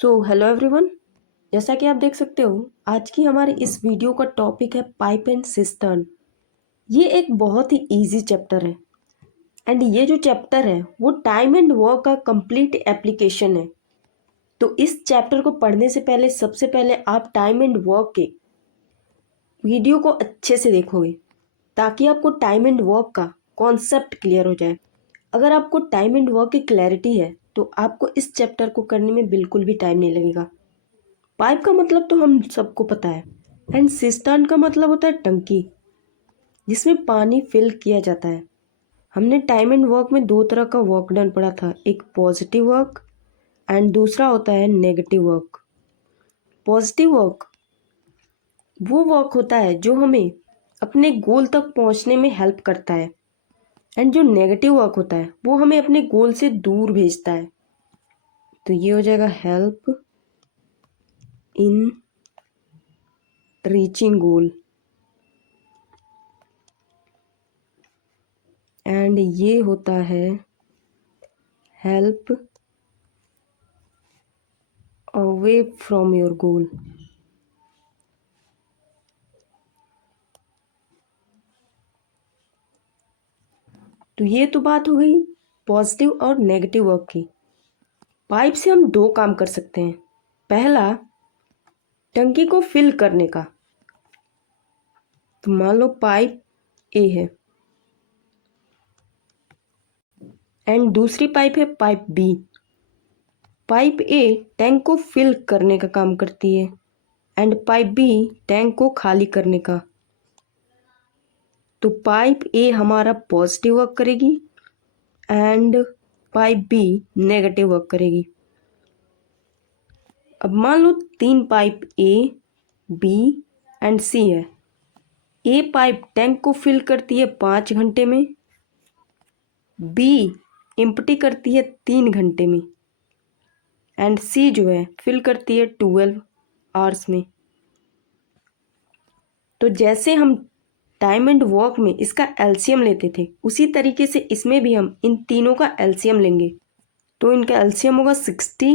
Hello everyone. जैसा कि आप देख सकते हो, आज की हमारी इस वीडियो का टॉपिक है पाइप एंड सिस्टर्न। ये एक बहुत ही इजी चैप्टर है एंड ये जो चैप्टर है वो टाइम एंड वर्क का कंप्लीट एप्लीकेशन है। तो इस चैप्टर को पढ़ने से पहले सबसे पहले आप टाइम एंड वर्क के वीडियो को अच्छे से देखोगे ताकि आपको टाइम एंड वर्क का कॉन्सेप्ट क्लियर हो जाए। अगर आपको टाइम एंड वर्क की क्लैरिटी है तो आपको इस चैप्टर को करने में बिल्कुल भी टाइम नहीं लगेगा। पाइप का मतलब तो हम सबको पता है एंड सिस्टर्न का मतलब होता है टंकी जिसमें पानी फिल किया जाता है। हमने टाइम एंड वर्क में दो तरह का वर्क डन पढ़ा था, एक पॉजिटिव वर्क एंड दूसरा होता है नेगेटिव वर्क। पॉजिटिव वर्क वो वर्क होता है जो हमें अपने गोल तक पहुंचने में हेल्प करता है एंड जो नेगेटिव वर्क होता है वो हमें अपने गोल से दूर भेजता है। तो ये हो जाएगा help in reaching goal and ये होता है help away from your goal. तो ये तो बात हो गई पॉजिटिव और नेगेटिव वर्क की। पाइप से हम दो काम कर सकते हैं। पहला, टंकी को फिल करने का। तो मान लो पाइप ए है एंड दूसरी पाइप है pipe B. Pipe A tank को फिल करने का काम करती है एंड पाइप बी टैंक को खाली करने का। तो पाइप ए हमारा पॉजिटिव वर्क करेगी and pipe B negative work करेगी। अब मान लो तीन pipe A B and C है। ए पाइप टैंक को फिल करती है 5 घंटे में, बी एम्प्टी करती है 3 घंटे में एंड सी जो है फिल करती है 12 आवर्स में। तो जैसे हम टाइम एंड वर्क में इसका एलसीएम लेते थे उसी तरीके से इसमें भी हम इन तीनों का एलसीएम लेंगे। तो इनका एलसीएम होगा 60,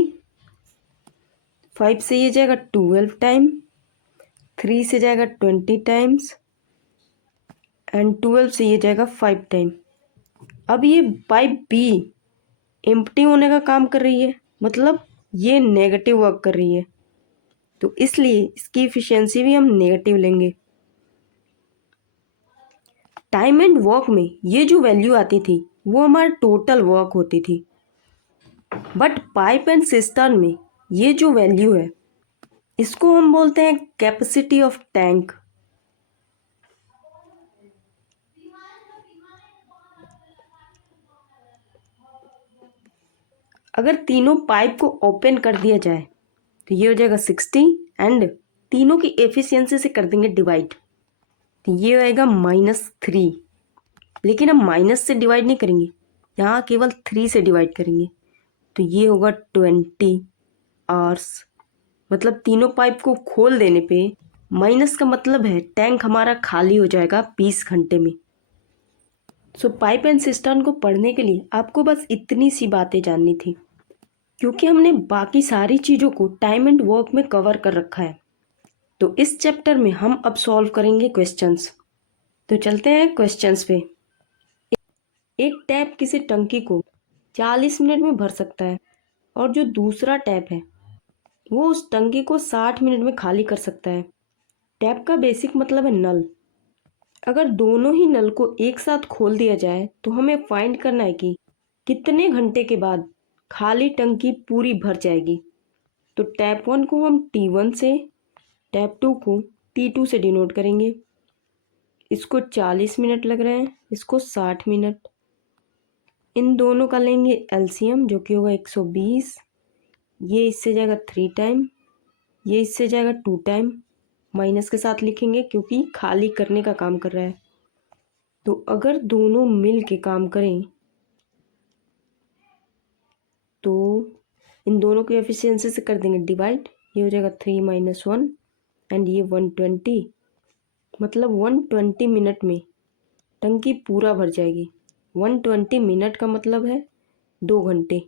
5 से ये जाएगा 12 टाइम, 3 से जाएगा 20 टाइम्स एंड 12 से ये जाएगा 5 टाइम। अब ये पाइप बी एम्प्टी होने का काम कर रही है, मतलब ये नेगेटिव वर्क कर रही है, तो इसलिए इसकी इफिशियंसी भी हम नेगेटिव लेंगे। टाइम एंड वर्क में ये जो वैल्यू आती थी वो हमारा टोटल वर्क होती थी, बट पाइप एंड सिस्टर्न में ये जो वैल्यू है इसको हम बोलते हैं कैपेसिटी ऑफ टैंक। अगर तीनों पाइप को ओपन कर दिया जाए तो ये हो जाएगा 60 एंड तीनों की एफिशिएंसी से कर देंगे डिवाइड, तो ये आएगा -3। लेकिन हम माइनस से डिवाइड नहीं करेंगे, यहाँ केवल 3 से डिवाइड करेंगे, तो ये होगा 20 आवर्स। मतलब तीनों पाइप को खोल देने पे माइनस का मतलब है टैंक हमारा खाली हो जाएगा 20 घंटे में। पाइप एंड सिस्टर्न को पढ़ने के लिए आपको बस इतनी सी बातें जाननी थी, क्योंकि हमने बाकी सारी चीज़ों को टाइम एंड वर्क में कवर कर रखा है। तो इस चैप्टर में हम अब सॉल्व करेंगे क्वेश्चंस। तो चलते हैं क्वेश्चंस पे। एक टैप किसी टंकी को 40 मिनट में भर सकता है और जो दूसरा टैप है वो उस टंकी को 60 मिनट में खाली कर सकता है। टैप का बेसिक मतलब है नल। अगर दोनों ही नल को एक साथ खोल दिया जाए तो हमें फाइंड करना है कि कितने घंटे के बाद खाली टंकी पूरी भर जाएगी। तो टैप 1 को हम T1 से, टैप 2 को T2 से डिनोट करेंगे। इसको 40 मिनट लग रहे हैं, इसको 60 मिनट। इन दोनों का लेंगे एलसीएम जो कि होगा 120। ये इससे जाएगा 3 टाइम, ये इससे जाएगा 2 टाइम। माइनस के साथ लिखेंगे क्योंकि खाली करने का काम कर रहा है। तो अगर दोनों मिल के काम करें तो इन दोनों की एफिशिएंसी से कर देंगे डिवाइड, ये हो जाएगा 3 - 1 एंड ये 120। मतलब 120 मिनट में टंकी पूरा भर जाएगी। 120 मिनट का मतलब है 2 घंटे।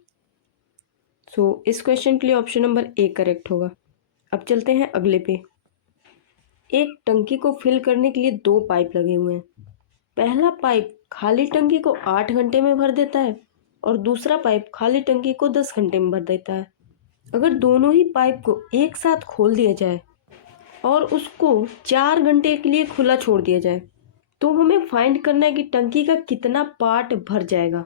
सो इस क्वेश्चन के लिए ऑप्शन नंबर ए करेक्ट होगा। अब चलते हैं अगले पे। एक टंकी को फिल करने के लिए 2 पाइप लगे हुए हैं। पहला पाइप खाली टंकी को 8 घंटे में भर देता है और दूसरा पाइप खाली टंकी को 10 घंटे में भर देता है। अगर दोनों ही पाइप को एक साथ खोल दिया जाए और उसको 4 घंटे के लिए खुला छोड़ दिया जाए तो हमें फाइंड करना है कि टंकी का कितना पार्ट भर जाएगा।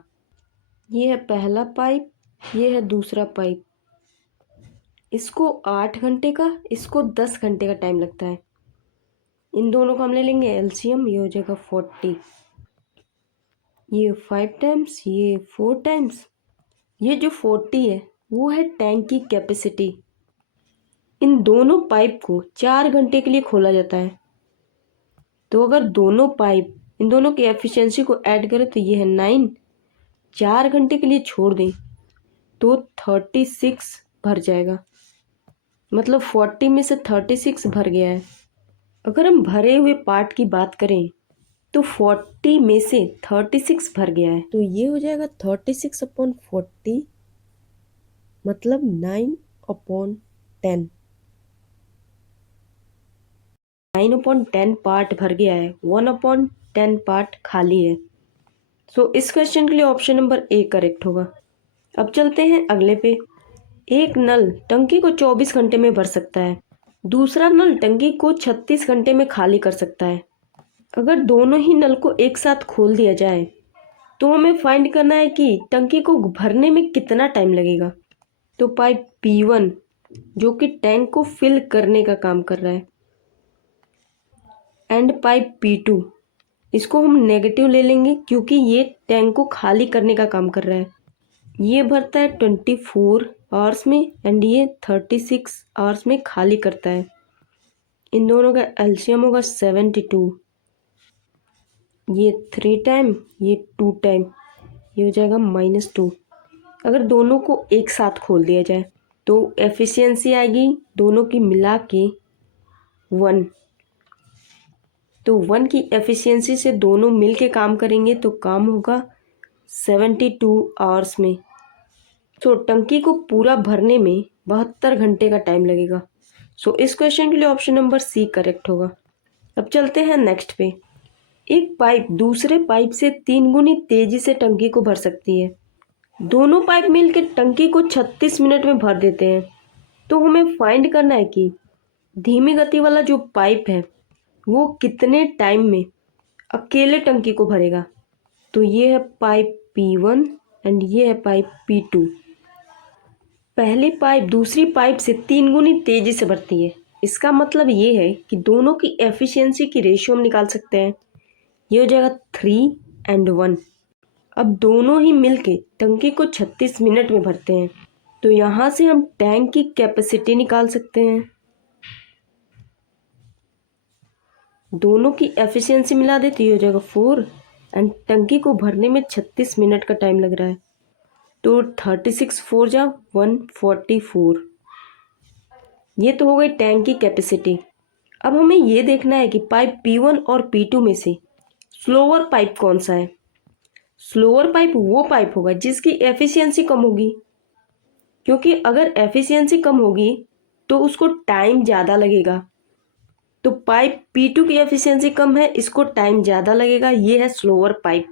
ये है पहला पाइप, ये है दूसरा पाइप। इसको 8 घंटे का, इसको 10 घंटे का टाइम लगता है। इन दोनों का हम ले लेंगे एलसीएम, ये हो जाएगा 40। ये 5 टाइम्स, ये 4 टाइम्स। ये जो 40 है वो है टैंक की कैपेसिटी। इन दोनों पाइप को 4 घंटे के लिए खोला जाता है। तो अगर दोनों पाइप इन दोनों की एफिशिएंसी को ऐड करें तो ये है 9। 4 घंटे के लिए छोड़ दें तो 36 भर जाएगा। मतलब 40 में से 36 भर गया है। अगर हम भरे हुए पार्ट की बात करें तो 40 में से 36 भर गया है। तो ये हो जाएगा 36/40 मतलब 9/10। 9/10 पार्ट भर गया है, 1/10 पार्ट खाली है। सो इस क्वेश्चन के लिए ऑप्शन नंबर ए करेक्ट होगा। अब चलते हैं अगले पे। एक नल टंकी को 24 घंटे में भर सकता है, दूसरा नल टंकी को 36 घंटे में खाली कर सकता है। अगर दोनों ही नल को एक साथ खोल दिया जाए तो हमें फाइंड करना है कि टंकी को भरने में कितना टाइम लगेगा। तो पाइप P1 जो कि टैंक को फिल करने का काम कर रहा है, एंड पाइप P2 इसको हम नेगेटिव ले लेंगे क्योंकि ये टैंक को खाली करने का काम कर रहा है। ये भरता है 24 आवर्स में एंड ये 36 आवर्स में खाली करता है। इन दोनों का एलसीएम होगा 72। ये 3 टाइम, ये 2 टाइम, ये हो जाएगा -2। अगर दोनों को एक साथ खोल दिया जाए तो एफिशिएंसी आएगी दोनों की मिला के 1। तो 1 की एफिशिएंसी से दोनों मिल के काम करेंगे तो काम होगा 72 आवर्स में। तो टंकी को पूरा भरने में 72 घंटे का टाइम लगेगा। सो इस क्वेश्चन के लिए ऑप्शन नंबर सी करेक्ट होगा। अब चलते हैं नेक्स्ट पे। एक पाइप दूसरे पाइप से 3 गुनी तेजी से टंकी को भर सकती है। दोनों पाइप मिलकर टंकी को 36 मिनट में भर देते हैं। तो हमें फाइंड करना है कि धीमी गति वाला जो पाइप है वो कितने टाइम में अकेले टंकी को भरेगा। तो ये है पाइप P1 एंड ये है पाइप P2। पहली पाइप दूसरी पाइप से 3 गुनी तेजी से भरती है। इसका मतलब ये है कि दोनों की एफिशिएंसी की रेशियो हम निकाल सकते हैं। ये हो जाएगा 3 एंड 1। अब दोनों ही मिलके टंकी को 36 मिनट में भरते हैं। तो यहाँ से हम टैंक की कैपेसिटी निकाल सकते हैं। दोनों की एफिशिएंसी मिला दे तो ये हो जाएगा 4 एंड टंकी को भरने में 36 मिनट का टाइम लग रहा है। तो 36 4 जा 144। ये तो हो गई टैंक की कैपेसिटी। अब हमें ये देखना है कि पाइप P1 और P2 में से स्लोअर पाइप कौन सा है। स्लोअर पाइप वो पाइप होगा जिसकी एफिशिएंसी कम होगी, क्योंकि अगर एफिशिएंसी कम होगी तो उसको टाइम ज़्यादा लगेगा। तो पाइप P2 की एफिशिएंसी कम है, इसको टाइम ज़्यादा लगेगा, ये है स्लोअर पाइप।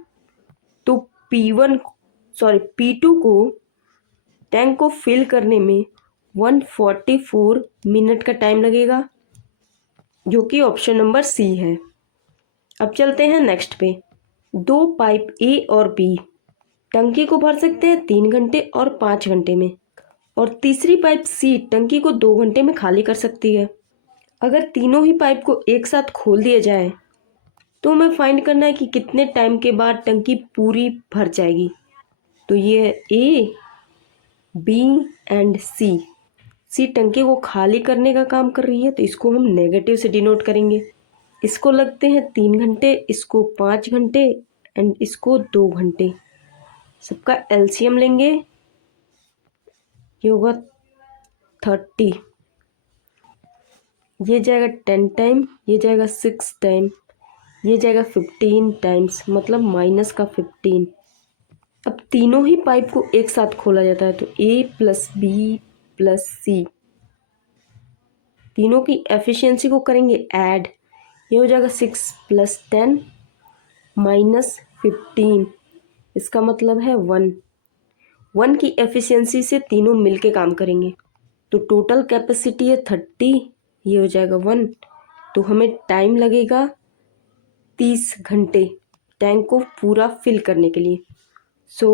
तो P2 को टैंक को फिल करने में 144 मिनट का टाइम लगेगा, जो कि ऑप्शन नंबर सी है। अब चलते हैं नेक्स्ट पे। 2 पाइप A और B टंकी को भर सकते हैं 3 घंटे और 5 घंटे में, और तीसरी पाइप C टंकी को 2 घंटे में खाली कर सकती है। अगर तीनों ही पाइप को एक साथ खोल दिया जाए तो हमें फाइंड करना है कि कितने टाइम के बाद टंकी पूरी भर जाएगी। तो ये है A, B एंड C टंकी को खाली करने का काम कर रही है, तो इसको हम नेगेटिव से डिनोट करेंगे। इसको लगते हैं 3 घंटे, इसको 5 घंटे एंड इसको 2 घंटे। सबका एलसीएम लेंगे, ये होगा 30। ये जाएगा 10 टाइम, ये जाएगा 6 टाइम, ये जाएगा 15 टाइम्स, मतलब माइनस का 15। अब तीनों ही पाइप को एक साथ खोला जाता है, तो ए प्लस बी प्लस सी, तीनों की एफिशिएंसी को करेंगे ऐड। ये हो जाएगा 6 + 10 - 15, इसका मतलब है 1। 1 की एफिशिएंसी से तीनों मिलके काम करेंगे, तो टोटल कैपेसिटी है 30, ये हो जाएगा 1। तो हमें टाइम लगेगा 30 घंटे टैंक को पूरा फिल करने के लिए। So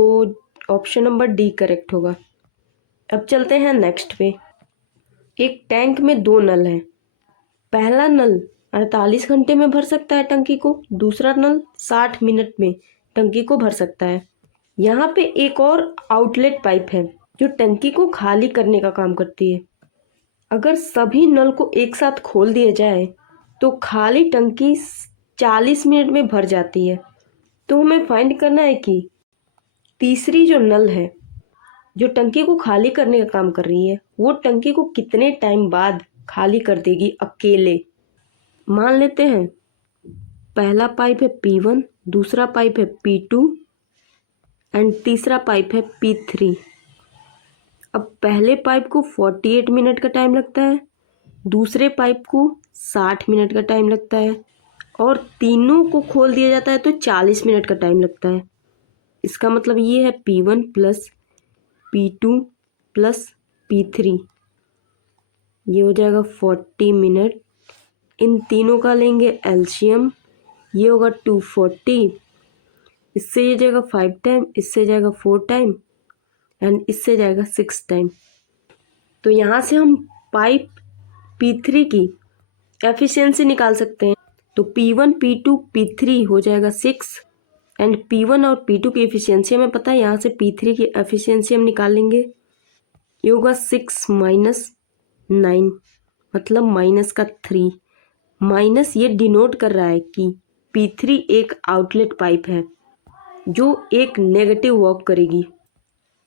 option number D correct होगा। अब चलते हैं नेक्स्ट पे। एक टैंक में 2 नल हैं। पहला नल 48 घंटे में भर सकता है टंकी को, दूसरा नल 60 मिनट में टंकी को भर सकता है। यहाँ पे एक और आउटलेट पाइप है जो टंकी को खाली करने का काम करती है। अगर सभी नल को एक साथ खोल दिया जाए तो खाली टंकी 40 मिनट में भर जाती है। तो हमें फाइंड करना है कि तीसरी जो नल है जो टंकी को खाली करने का काम कर रही है, वो टंकी को कितने टाइम बाद खाली कर देगी अकेले। मान लेते हैं पहला पाइप है P1, दूसरा पाइप है P2 एंड तीसरा पाइप है P3। अब पहले पाइप को 48 मिनट का टाइम लगता है, दूसरे पाइप को 60 मिनट का टाइम लगता है, और तीनों को खोल दिया जाता है तो 40 मिनट का टाइम लगता है। इसका मतलब ये है P1 + P2 + P3, ये हो जाएगा 40 मिनट। इन तीनों का लेंगे एलसीएम, ये होगा 240, इससे ये जाएगा 5 टाइम, इससे जाएगा 4 टाइम एंड इससे जाएगा 6 टाइम। तो यहाँ से हम पाइप P3 की एफिशिएंसी निकाल सकते हैं। तो P1 P2 P3 हो जाएगा 6 एंड P1 और P2 की एफिशिएंसी हमें पता है, यहाँ से P3 की एफिशिएंसी हम निकाल लेंगे। ये होगा 6 - 9, मतलब -3। माइनस ये डिनोट कर रहा है कि P3 एक आउटलेट पाइप है जो एक नेगेटिव वर्क करेगी।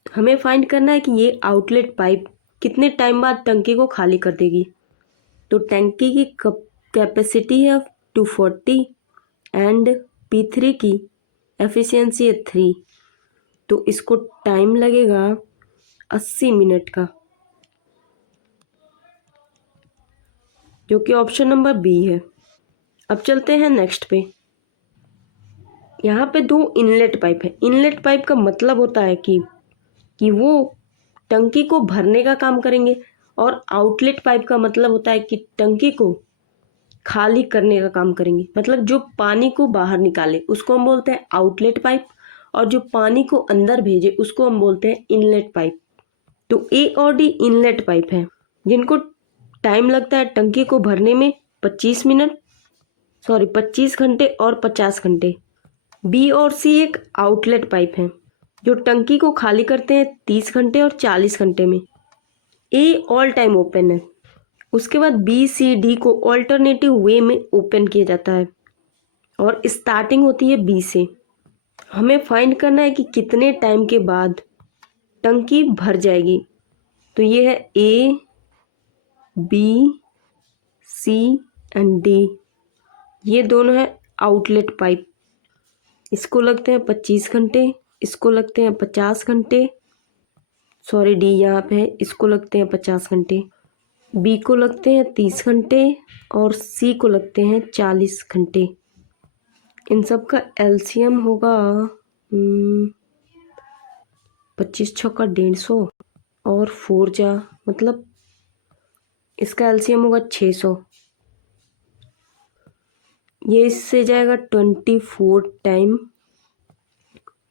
हमें फाइंड करना है कि ये आउटलेट पाइप कितने टाइम बाद टंकी को खाली कर देगी। तो टंकी की कैपेसिटी है 240 एंड P3 की एफिशिएंसी है 3, तो इसको टाइम लगेगा 80 मिनट का, जो कि ऑप्शन नंबर बी है। अब चलते हैं नेक्स्ट पे। यहाँ पे 2 इनलेट पाइप है। इनलेट पाइप का मतलब होता है कि वो टंकी को भरने का काम करेंगे, और आउटलेट पाइप का मतलब होता है कि टंकी को खाली करने का काम करेंगे। मतलब जो पानी को बाहर निकाले उसको हम बोलते हैं आउटलेट पाइप, और जो पानी को अंदर भेजे उसको हम बोलते हैं इनलेट पाइप। तो ए और डी इनलेट पाइप है जिनको टाइम लगता है टंकी को भरने में 25 घंटे और 50 घंटे। बी और सी एक आउटलेट पाइप है जो टंकी को खाली करते हैं 30 घंटे और 40 घंटे में। ए ऑल टाइम ओपन है। उसके बाद बी सी डी को ऑल्टरनेटिव वे में ओपन किया जाता है, और स्टार्टिंग होती है बी से। हमें फाइंड करना है कि कितने टाइम के बाद टंकी भर जाएगी। तो ये है A, B, C and D, ये दोनों है आउटलेट पाइप। इसको लगते हैं 25 घंटे, इसको लगते हैं 50 घंटे, सॉरी डी यहाँ पे है, इसको लगते हैं 50 घंटे, बी को लगते हैं 30 घंटे और सी को लगते हैं 40 घंटे। इन सब का एलसीएम होगा 25 छक्का 150 और 4 जा, मतलब इसका एलसीएम होगा 600। ये इससे जाएगा 24 टाइम,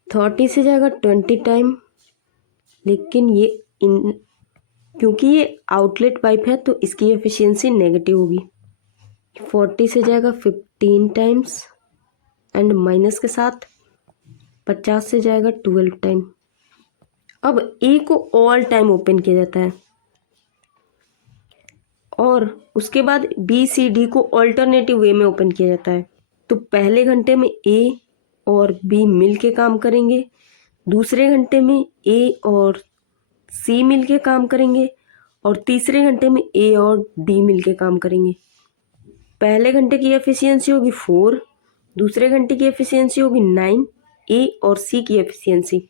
30 से जाएगा 20 टाइम, लेकिन ये क्योंकि ये आउटलेट पाइप है तो इसकी एफिशिएंसी नेगेटिव होगी। 40 से जाएगा 15 टाइम्स एंड माइनस के साथ 50 से जाएगा 12 टाइम। अब ए को ऑल टाइम ओपन किया जाता है, और उसके बाद बी सी डी को ऑल्टरनेटिव वे में ओपन किया जाता है। तो पहले घंटे में ए और बी मिल के काम करेंगे, दूसरे घंटे में ए और सी मिल के काम करेंगे, और तीसरे घंटे में ए और डी मिल के काम करेंगे। पहले घंटे की एफिशिएंसी होगी 4, दूसरे घंटे की एफिशिएंसी होगी 9, ए और सी की एफिशिएंसी।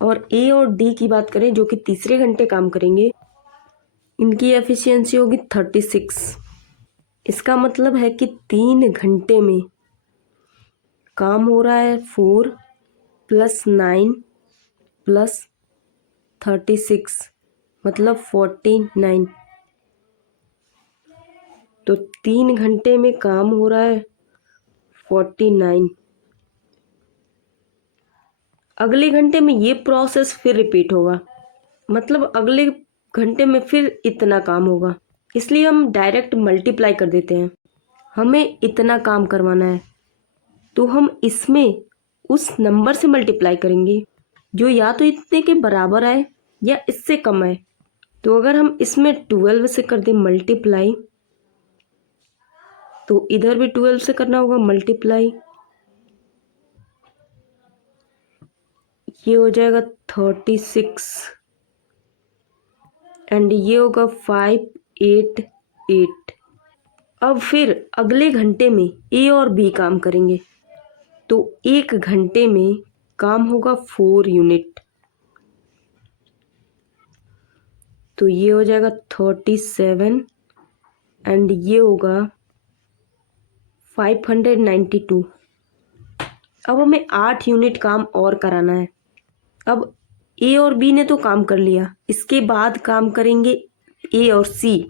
और ए और डी की बात करें जो कि तीसरे घंटे काम करेंगे, इनकी एफिशिएंसी होगी 36। इसका मतलब है कि 3 घंटे में काम हो रहा है 4 + 9 + 36 मतलब 49। तो 3 घंटे में काम हो रहा है 49। अगले घंटे में ये प्रोसेस फिर रिपीट होगा, मतलब अगले घंटे में फिर इतना काम होगा, इसलिए हम डायरेक्ट मल्टीप्लाई कर देते हैं। हमें इतना काम करवाना है तो हम इसमें उस नंबर से मल्टीप्लाई करेंगे जो या तो इतने के बराबर आए या इससे कम आए। तो अगर हम इसमें 12 से कर दें मल्टीप्लाई, तो इधर भी 12 से करना होगा मल्टीप्लाई। ये हो जाएगा 36 एंड ये होगा 588। अब फिर अगले घंटे में ए और बी काम करेंगे, तो 1 घंटे में काम होगा 4 यूनिट। तो ये हो जाएगा 37 एंड ये होगा 592। अब हमें 8 यूनिट काम और कराना है। अब ए और बी ने तो काम कर लिया, इसके बाद काम करेंगे ए और सी।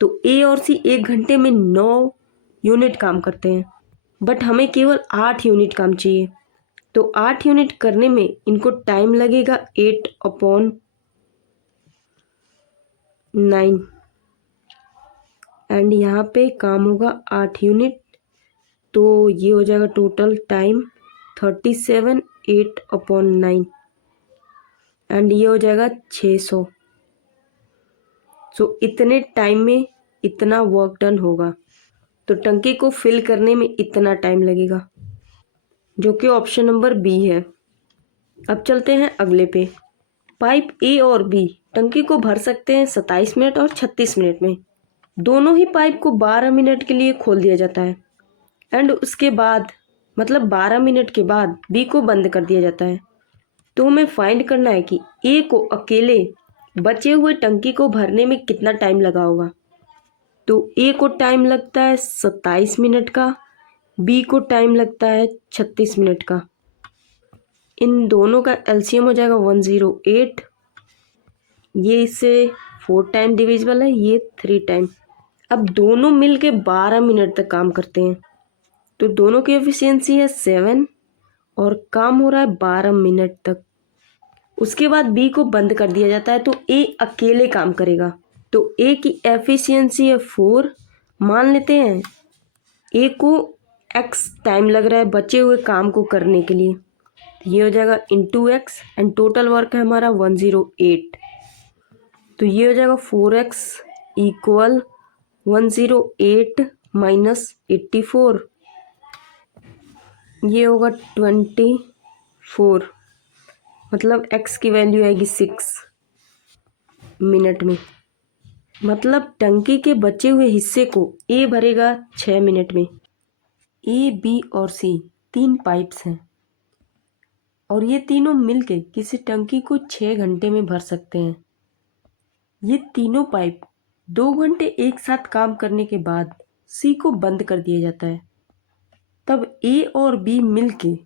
तो ए और सी 1 घंटे में 9 यूनिट काम करते हैं, बट हमें केवल 8 यूनिट काम चाहिए। तो 8 यूनिट करने में इनको टाइम लगेगा 8/9 एंड यहाँ पे काम होगा 8 यूनिट। तो ये हो जाएगा टोटल टाइम 37 8/9 एंड ये हो जाएगा 600। सो इतने टाइम में इतना वर्क डन होगा। तो टंकी को फिल करने में इतना टाइम लगेगा, जो कि ऑप्शन नंबर बी है। अब चलते हैं अगले पे। पाइप ए और बी टंकी को भर सकते हैं 27 मिनट और 36 मिनट में। दोनों ही पाइप को 12 मिनट के लिए खोल दिया जाता है एंड उसके बाद मतलब 12 मिनट के बाद बी को बंद कर दिया जाता है। तो हमें फाइंड करना है कि ए को अकेले बचे हुए टंकी को भरने में कितना टाइम लगा होगा। तो ए को टाइम लगता है 27 मिनट का, बी को टाइम लगता है 36 मिनट का। इन दोनों का एलसीएम हो जाएगा 108। ये इससे 4 टाइम डिविजिबल है, ये 3 टाइम। अब दोनों मिल के 12 मिनट तक काम करते हैं, तो दोनों की एफिशिएंसी है 7 और काम हो रहा है 12 मिनट तक। उसके बाद बी को बंद कर दिया जाता है, तो ए अकेले काम करेगा। तो ए की एफिशिएंसी है 4। मान लेते हैं ए को x टाइम लग रहा है बचे हुए काम को करने के लिए, तो ये हो जाएगा into x and total work है हमारा 108। तो ये हो जाएगा 4x = 108 - 84। ये होगा 24, मतलब x की वैल्यू आएगी 6 मिनट में। मतलब टंकी के बचे हुए हिस्से को ए भरेगा 6 मिनट में। ए बी और सी 3 पाइप्स हैं और ये तीनों मिलके किसी टंकी को 6 घंटे में भर सकते हैं। ये तीनों पाइप 2 घंटे एक साथ काम करने के बाद सी को बंद कर दिया जाता है। तब ए और बी मिलके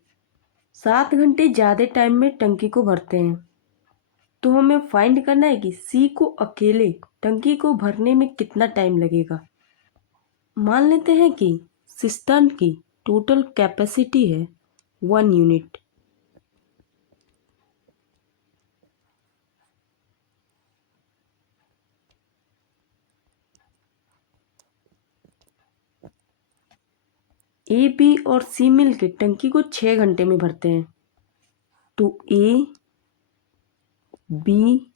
7 घंटे ज़्यादा टाइम में टंकी को भरते हैं। तो हमें फाइंड करना है कि सी को अकेले टंकी को भरने में कितना टाइम लगेगा। मान लेते हैं कि सिस्टम की टोटल कैपेसिटी है 1 यूनिट। ए बी और सी मिलकर टंकी को 6 घंटे में भरते हैं। तो ए बी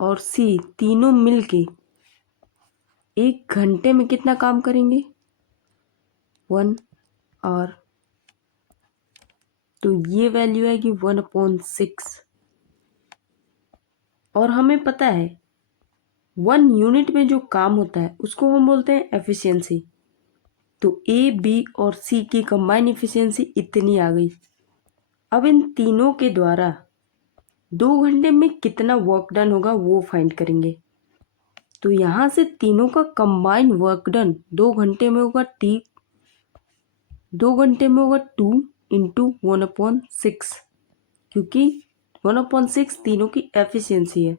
और सी तीनों मिलके 1 घंटे में कितना काम करेंगे 1 आवर। तो ये वैल्यू आएगी 1/6। और हमें पता है 1 यूनिट में जो काम होता है उसको हम बोलते हैं एफिशिएंसी। तो ए बी और सी की कंबाइन एफिशिएंसी इतनी आ गई। अब इन तीनों के द्वारा 2 घंटे में कितना वर्क डन होगा वो फाइंड करेंगे। तो यहाँ से तीनों का कंबाइंड वर्क डन 2 घंटे में होगा 2 इंटू 1/6, क्योंकि 1/6 तीनों की एफिशिएंसी है।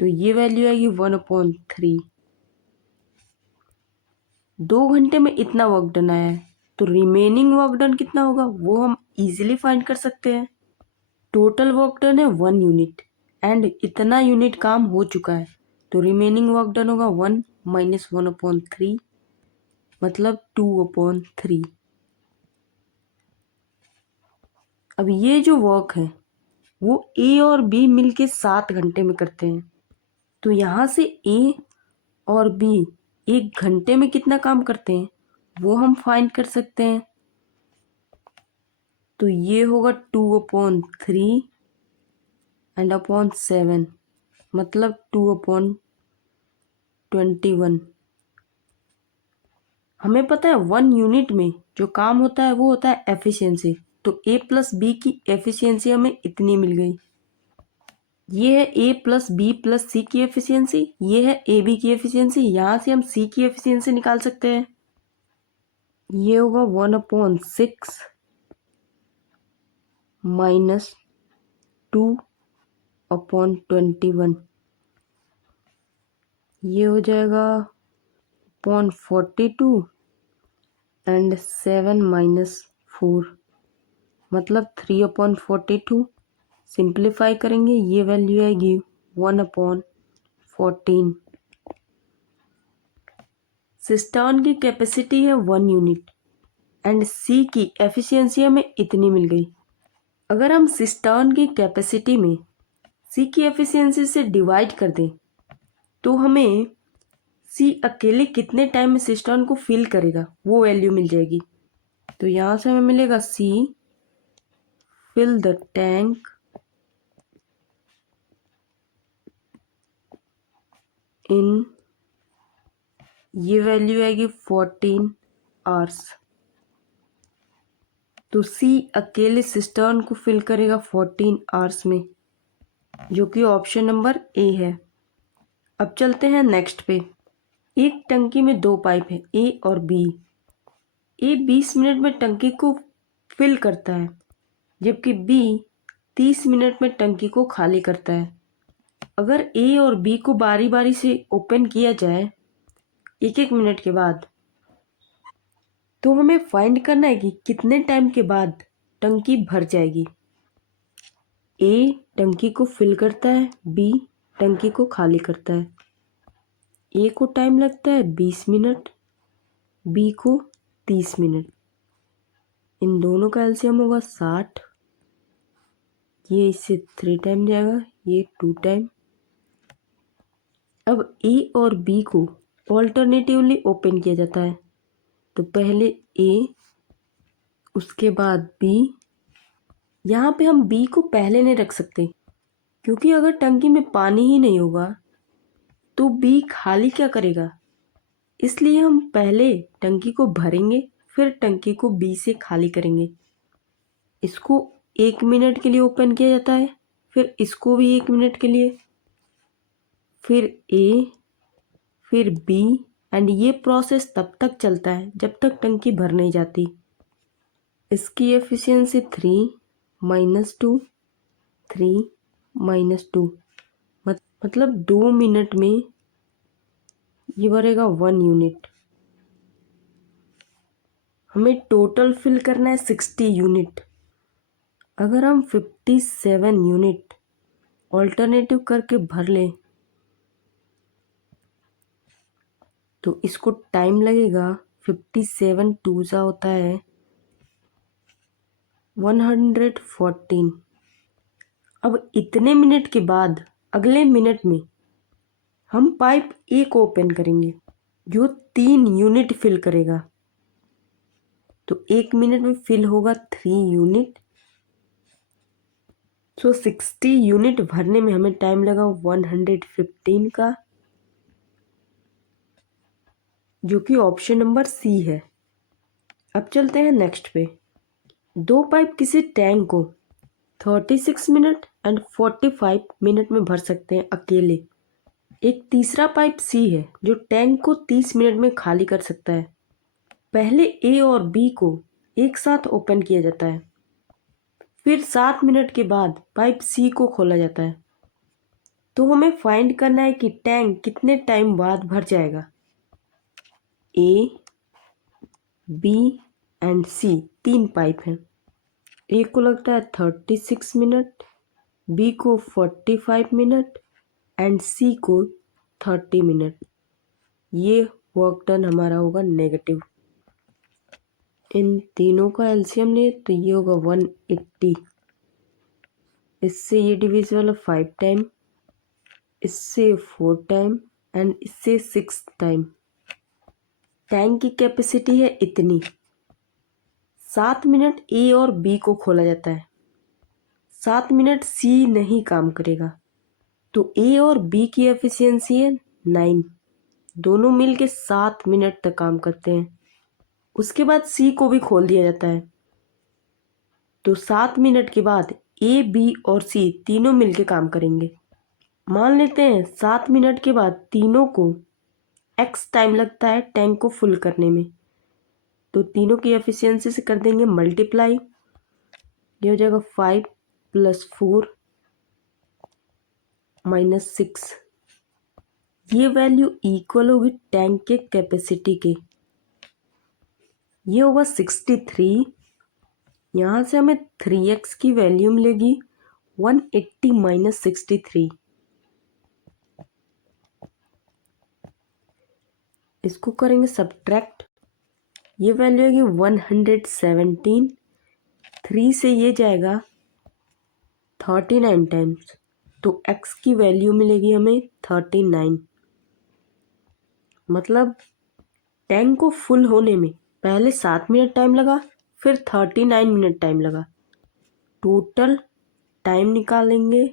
तो ये वैल्यू आएगी 1/3। 2 घंटे में इतना वर्क डन आया है, तो रिमेनिंग वर्क डन कितना होगा वो हम इजीली फाइंड कर सकते हैं। टोटल वर्क डन है 1 यूनिट एंड इतना यूनिट काम हो चुका है, तो रिमेनिंग वर्क डन होगा 1 माइनस 1/3, मतलब 2/3। अब ये जो वर्क है वो ए और बी मिलके 7 घंटे में करते हैं। तो यहाँ से ए और बी 1 घंटे में कितना काम करते हैं वो हम फाइंड कर सकते हैं। तो ये होगा 2/3 एंड अपॉन 7, मतलब 2/21। हमें पता है 1 यूनिट में जो काम होता है वो होता है एफिशिएंसी। तो ए प्लस बी की एफिशिएंसी हमें इतनी मिल गई। ये है ए प्लस बी प्लस सी की एफिशिएंसी, ये है ए बी की एफिशिएंसी। यहाँ से हम सी की एफिशिएंसी निकाल सकते हैं। ये होगा 1/6 माइनस 2/21। ये हो जाएगा 0.42 एंड 7 माइनस 4, मतलब 3/42। सिंप्लीफाई करेंगे, ये वैल्यू आएगी 1/14। सिस्टर्न की कैपेसिटी है 1 यूनिट एंड सी की एफिशिएंसी हमें इतनी मिल गई। अगर हम सिस्टर्न की कैपेसिटी में सी की एफिशिएंसी से डिवाइड कर दें तो हमें सी अकेले कितने टाइम में सिस्टर्न को फिल करेगा वो वैल्यू मिल जाएगी। तो यहाँ से हमें मिलेगा सी फिल द टैंक इन, ये वैल्यू आएगी 14 आवर्स। तो सी अकेले सिस्टर्न को फिल करेगा 14 आवर्स में, जो कि ऑप्शन नंबर ए है। अब चलते हैं नेक्स्ट पे। एक टंकी में 2 पाइप है ए और बी। ए 20 मिनट में टंकी को फिल करता है, जबकि बी 30 मिनट में टंकी को खाली करता है। अगर ए और बी को बारी बारी से ओपन किया जाए 1-1 मिनट के बाद, तो हमें फाइंड करना है कि कितने टाइम के बाद टंकी भर जाएगी। ए टंकी को फिल करता है, बी टंकी को खाली करता है। ए को टाइम लगता है 20 मिनट, बी को 30 मिनट। इन दोनों का एलसीएम होगा 60। ये इससे 3 टाइम जाएगा, ये 2 टाइम। अब ए और बी को ऑल्टरनेटिवली ओपन किया जाता है। तो पहले ए, उसके बाद बी। यहाँ पे हम बी को पहले नहीं रख सकते, क्योंकि अगर टंकी में पानी ही नहीं होगा तो बी खाली क्या करेगा। इसलिए हम पहले टंकी को भरेंगे, फिर टंकी को बी से खाली करेंगे। इसको 1 मिनट के लिए ओपन किया जाता है, फिर इसको भी 1 मिनट के लिए, फिर ए, फिर बी, एंड ये प्रोसेस तब तक चलता है जब तक टंकी भर नहीं जाती। इसकी एफिशिएंसी 3 माइनस 2, 3 माइनस 2, मतलब 2 मिनट में ये भरेगा 1 यूनिट। हमें टोटल फिल करना है 60 यूनिट। अगर हम 57 यूनिट ऑल्टरनेटिव करके भर लें तो इसको टाइम लगेगा 57 2 होता है 114। अब इतने मिनट के बाद अगले मिनट में हम पाइप ए को ओपन करेंगे, जो 3 यूनिट फिल करेगा। तो 1 मिनट में फिल होगा 3 यूनिट। सो 60 यूनिट भरने में हमें टाइम लगा 115 का, जो कि ऑप्शन नंबर सी है। अब चलते हैं नेक्स्ट पे। दो पाइप किसी टैंक को 36 मिनट एंड 45 मिनट में भर सकते हैं अकेले। एक तीसरा पाइप सी है जो टैंक को 30 मिनट में खाली कर सकता है। पहले ए और बी को एक साथ ओपन किया जाता है, फिर 7 मिनट के बाद पाइप सी को खोला जाता है। तो हमें फाइंड करना है कि टैंक कितने टाइम बाद भर जाएगा। ए, बी एंड सी तीन पाइप हैं। ए को लगता है 36 मिनट, बी को 45 मिनट एंड सी को 30 मिनट। ये वर्क डन हमारा होगा नेगेटिव। इन तीनों का एलसीएम ले तो ये होगा 180। इससे ये डिविजिबल है 5 टाइम, इससे 4 टाइम एंड इससे 6 टाइम। टैंक की कैपेसिटी है इतनी। 7 मिनट ए और बी को खोला जाता है, 7 मिनट सी नहीं काम करेगा, तो ए और बी की एफिशिएंसी है 9। दोनों मिलके 7 मिनट तक काम करते हैं। उसके बाद सी को भी खोल दिया जाता है, तो 7 मिनट के बाद ए, बी और सी तीनों मिलके काम करेंगे। मान लेते हैं 7 मिनट के बाद तीनों को एक्स टाइम लगता है टैंक को फुल करने में, तो तीनों की एफिशिएंसी से कर देंगे मल्टीप्लाई। ये हो जाएगा 5 + 4 - 6। ये वैल्यू इक्वल होगी टैंक के कैपेसिटी के। ये होगा 63। यहाँ से हमें 3x की वैल्यू मिलेगी 180 - 63। इसको करेंगे सब्ट्रैक्ट। ये वैल्यू आएगी 117। 3 से ये जाएगा 39 टाइम्स, तो x की वैल्यू मिलेगी हमें 39। मतलब टैंक को फुल होने में पहले 7 मिनट टाइम लगा, फिर 39 मिनट टाइम लगा। टोटल टाइम निकालेंगे,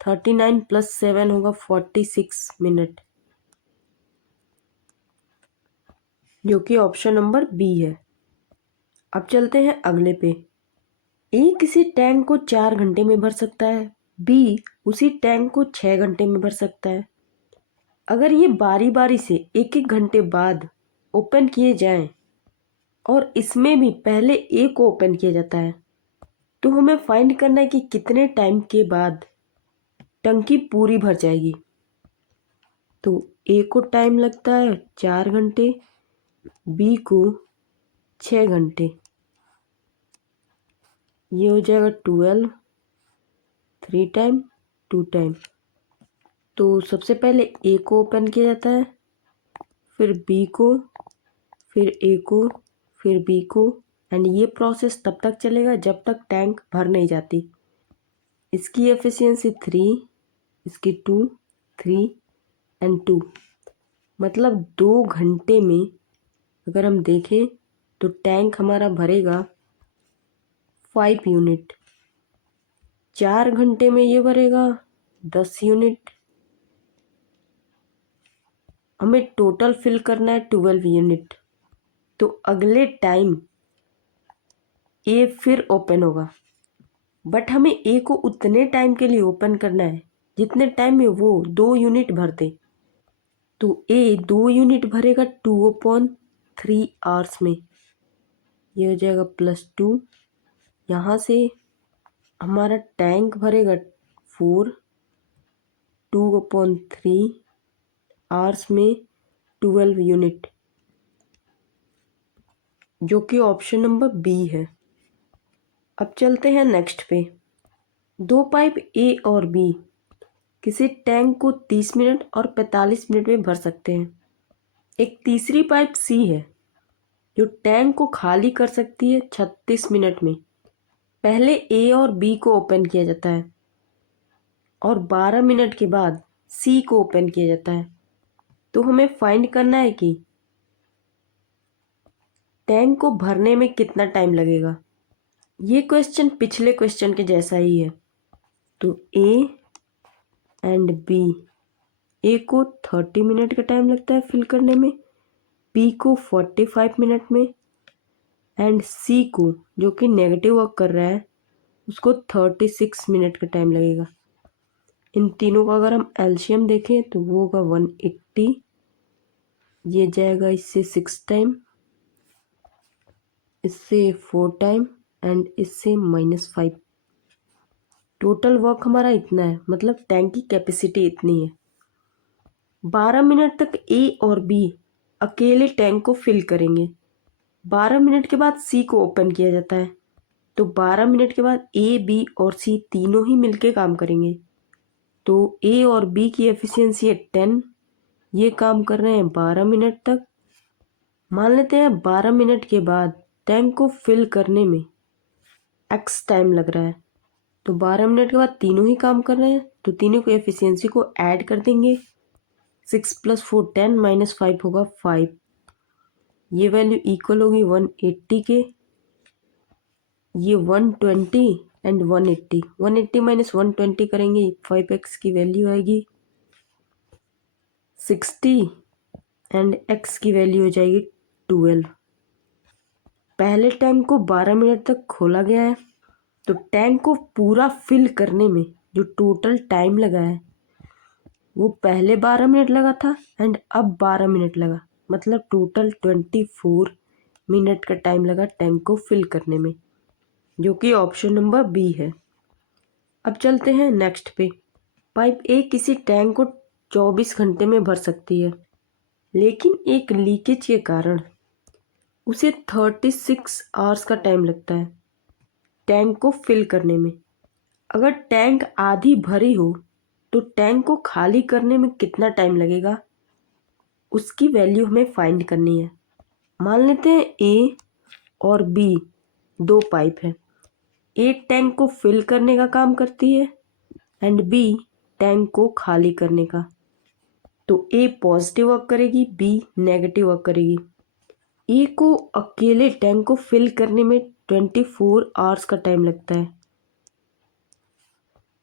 39 + 7 होगा 46 मिनट, जो कि ऑप्शन नंबर बी है। अब चलते हैं अगले पे। ए किसी टैंक को 4 घंटे में भर सकता है, बी उसी टैंक को 6 घंटे में भर सकता है। अगर ये बारी बारी से एक एक घंटे बाद ओपन किए जाएं और इसमें भी पहले ए को ओपन किया जाता है, तो हमें फाइंड करना है कि कितने टाइम के बाद टंकी पूरी भर जाएगी। तो ए को टाइम लगता है 4 घंटे, बी को 6 घंटे। ये हो जाएगा 12, 3 टाइम 2 टाइम। तो सबसे पहले ए को ओपन किया जाता है, फिर बी को, फिर ए को, फिर बी को, एंड ये प्रोसेस तब तक चलेगा जब तक टैंक भर नहीं जाती। इसकी एफिशिएंसी 3, इसकी 2, 3 एंड 2। मतलब 2 घंटे में अगर हम देखें तो टैंक हमारा भरेगा 5 यूनिट। 4 घंटे में ये भरेगा 10 यूनिट। हमें टोटल फिल करना है 12 यूनिट। तो अगले टाइम ए फिर ओपन होगा, बट हमें ए को उतने टाइम के लिए ओपन करना है जितने टाइम में वो 2 यूनिट भरते। तो ए 2 यूनिट भरेगा 2/3 आवर्स में। ये हो जाएगा +2। यहाँ से हमारा टैंक भरेगा 4, 2/3 आवर्स में 12 यूनिट, जो कि ऑप्शन नंबर बी है। अब चलते हैं नेक्स्ट पे। दो पाइप ए और बी किसी टैंक को 30 मिनट और 45 मिनट में भर सकते हैं। एक तीसरी पाइप सी है जो टैंक को खाली कर सकती है 36 मिनट में। पहले ए और बी को ओपन किया जाता है और 12 मिनट के बाद सी को ओपन किया जाता है। तो हमें फाइंड करना है कि टैंक को भरने में कितना टाइम लगेगा। ये क्वेश्चन पिछले क्वेश्चन के जैसा ही है। तो ए एंड बी, ए को 30 मिनट का टाइम लगता है फिल करने में, बी को 45 मिनट में एंड सी को जो कि नेगेटिव वर्क कर रहा है उसको 36 मिनट का टाइम लगेगा। इन तीनों का अगर हम एलसीएम देखें तो वो होगा 180, ये जाएगा इससे 6 टाइम, इससे 4 टाइम एंड इससे -5। टोटल वर्क हमारा इतना है, मतलब टैंक की कैपेसिटी इतनी है। 12 मिनट तक ए और बी अकेले टैंक को फिल करेंगे। 12 मिनट के बाद सी को ओपन किया जाता है, तो 12 मिनट के बाद ए बी और सी तीनों ही मिलके काम करेंगे। तो ए और बी की एफिशिएंसी है 10, ये काम कर रहे हैं 12 मिनट तक। मान लेते हैं 12 मिनट के बाद टैंक को फिल करने में एक्स टाइम लग रहा है, तो 12 मिनट के बाद तीनों ही काम कर रहे हैं, तो तीनों की एफिशिएंसी को ऐड कर देंगे। 6 + 4 10 -5 होगा 5। ये वैल्यू इक्वल होगी 180 के, ये 120 एंड 180। 180 - 120 करेंगे 5x की वैल्यू आएगी 60 एंड x की वैल्यू हो जाएगी 12। पहले टैंक को 12 मिनट तक खोला गया है, तो टैंक को पूरा फिल करने में जो टोटल टाइम लगा है वो पहले 12 मिनट लगा था एंड अब 12 मिनट लगा, मतलब टोटल 24 मिनट का टाइम लगा टैंक को फिल करने में, जो कि ऑप्शन नंबर बी है। अब चलते हैं नेक्स्ट पे। पाइप ए किसी टैंक को 24 घंटे में भर सकती है, लेकिन एक लीकेज के कारण उसे 36 आवर्स का टाइम लगता है टैंक को फिल करने में। अगर टैंक आधी भरी हो तो टैंक को खाली करने में कितना टाइम लगेगा, उसकी वैल्यू हमें फाइंड करनी है। मान लेते हैं ए और बी दो पाइप है, ए टैंक को फिल करने का काम करती है एंड बी टैंक को खाली करने का। तो ए पॉजिटिव वर्क करेगी, बी नेगेटिव वर्क करेगी। ए को अकेले टैंक को फिल करने में 24 आवर्स का टाइम लगता है।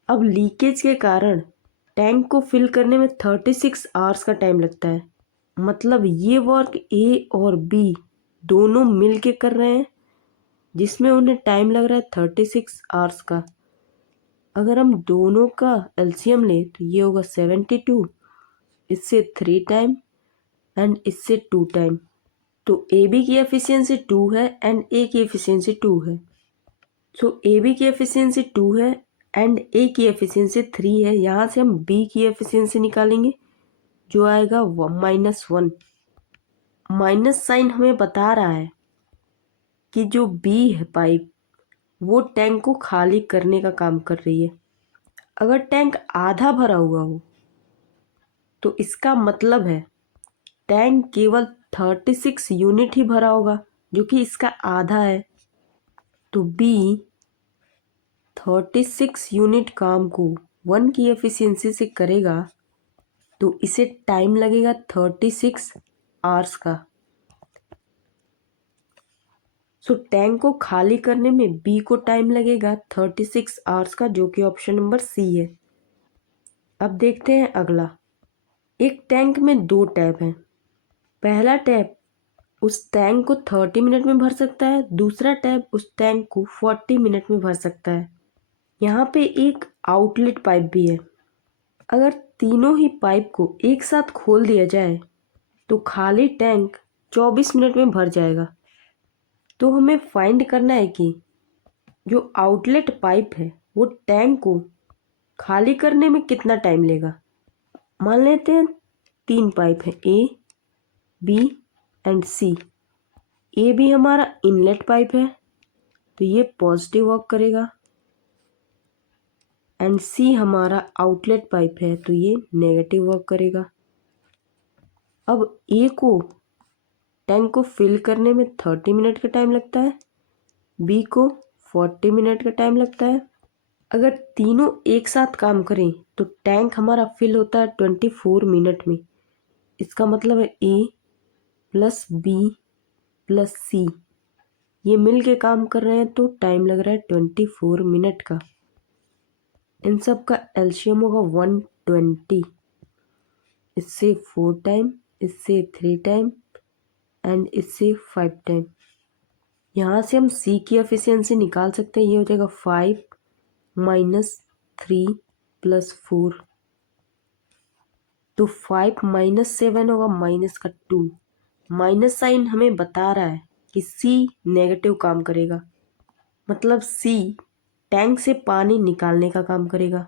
अब लीकेज के कारण टैंक को फिल करने में 36 आवर्स का टाइम लगता है, मतलब ये वर्क ए और बी दोनों मिल के कर रहे हैं, जिसमें उन्हें टाइम लग रहा है 36 आवर्स का। अगर हम दोनों का एलसीएम लें तो ये होगा 72, इससे 3 टाइम एंड इससे 2 टाइम। तो ए बी की एफिशिएंसी 2 है एंड ए की एफिशिएंसी 2 है। सो ए बी की एफिशिएंसी 2 है एंड ए की एफिशिएंसी 3 है। यहाँ से हम बी की एफिशिएंसी निकालेंगे, जो आएगा -1। माइनस साइन हमें बता रहा है कि जो बी है पाइप वो टैंक को खाली करने का काम कर रही है। अगर टैंक आधा भरा हुआ हो तो इसका मतलब है टैंक केवल 36 यूनिट ही भरा होगा, जो कि इसका आधा है। तो बी 36 यूनिट काम को 1 की एफिशिएंसी से करेगा, तो इसे टाइम लगेगा 36 आवर्स का। सो टैंक को खाली करने में बी को टाइम लगेगा 36 आवर्स का, जो कि ऑप्शन नंबर सी है। अब देखते हैं अगला। एक टैंक में 2 टैप हैं। पहला टैप उस टैंक को 30 मिनट में भर सकता है, दूसरा टैप उस टैंक को 40 मिनट में भर सकता है। यहाँ पे एक आउटलेट पाइप भी है। अगर तीनों ही पाइप को एक साथ खोल दिया जाए तो खाली टैंक 24 मिनट में भर जाएगा। तो हमें फाइंड करना है कि जो आउटलेट पाइप है वो टैंक को खाली करने में कितना टाइम लेगा। मान लेते हैं 3 पाइप है, A B and C. A B हमारा इनलेट पाइप है, तो ये पॉजिटिव वर्क करेगा एंड सी हमारा आउटलेट पाइप है, तो ये नेगेटिव वर्क करेगा। अब ए को टैंक को फिल करने में 30 मिनट का टाइम लगता है, बी को 40 मिनट का टाइम लगता है। अगर तीनों एक साथ काम करें तो टैंक हमारा फिल होता है 24 मिनट में। इसका मतलब है ए प्लस बी प्लस सी ये मिल के काम कर रहे हैं, तो टाइम लग रहा है 24 मिनट का। इन सब का एलसीएम होगा 120, इससे 4 टाइम, इससे 3 टाइम एंड इससे 5 टाइम। यहाँ से हम सी की एफिशिएंसी निकाल सकते हैं। ये हो जाएगा 5 माइनस 3 प्लस 4, तो 5 माइनस 7 होगा माइनस का 2। माइनस साइन हमें बता रहा है कि सी नेगेटिव काम करेगा, मतलब सी टैंक से पानी निकालने का काम करेगा।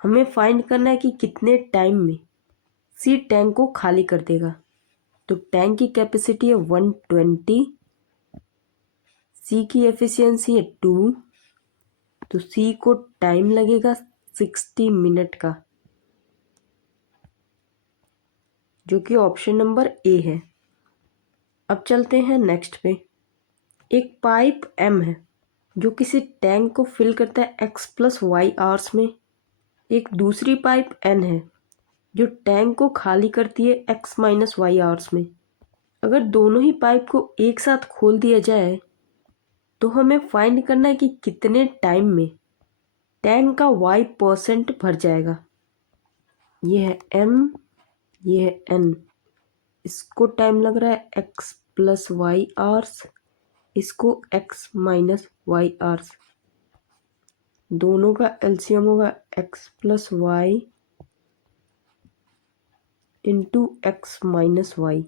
हमें फाइंड करना है कि कितने टाइम में सी टैंक को खाली कर देगा। तो टैंक की कैपेसिटी है 120, सी की एफिशिएंसी है 2, तो सी को टाइम लगेगा 60 मिनट का, जो कि ऑप्शन नंबर ए है। अब चलते हैं नेक्स्ट पे। एक पाइप एम है जो किसी टैंक को फिल करता है x प्लस वाई आवर्स में। एक दूसरी पाइप एन है जो टैंक को खाली करती है x माइनस वाई आवर्स में। अगर दोनों ही पाइप को एक साथ खोल दिया जाए तो हमें फाइंड करना है कि कितने टाइम में टैंक का y% भर जाएगा। ये है m, ये है n। इसको टाइम लग रहा है x प्लस वाई आवर्स, इसको x माइनस वाई आवर्स। दोनों का एलसीएम होगा x plus y into x minus y,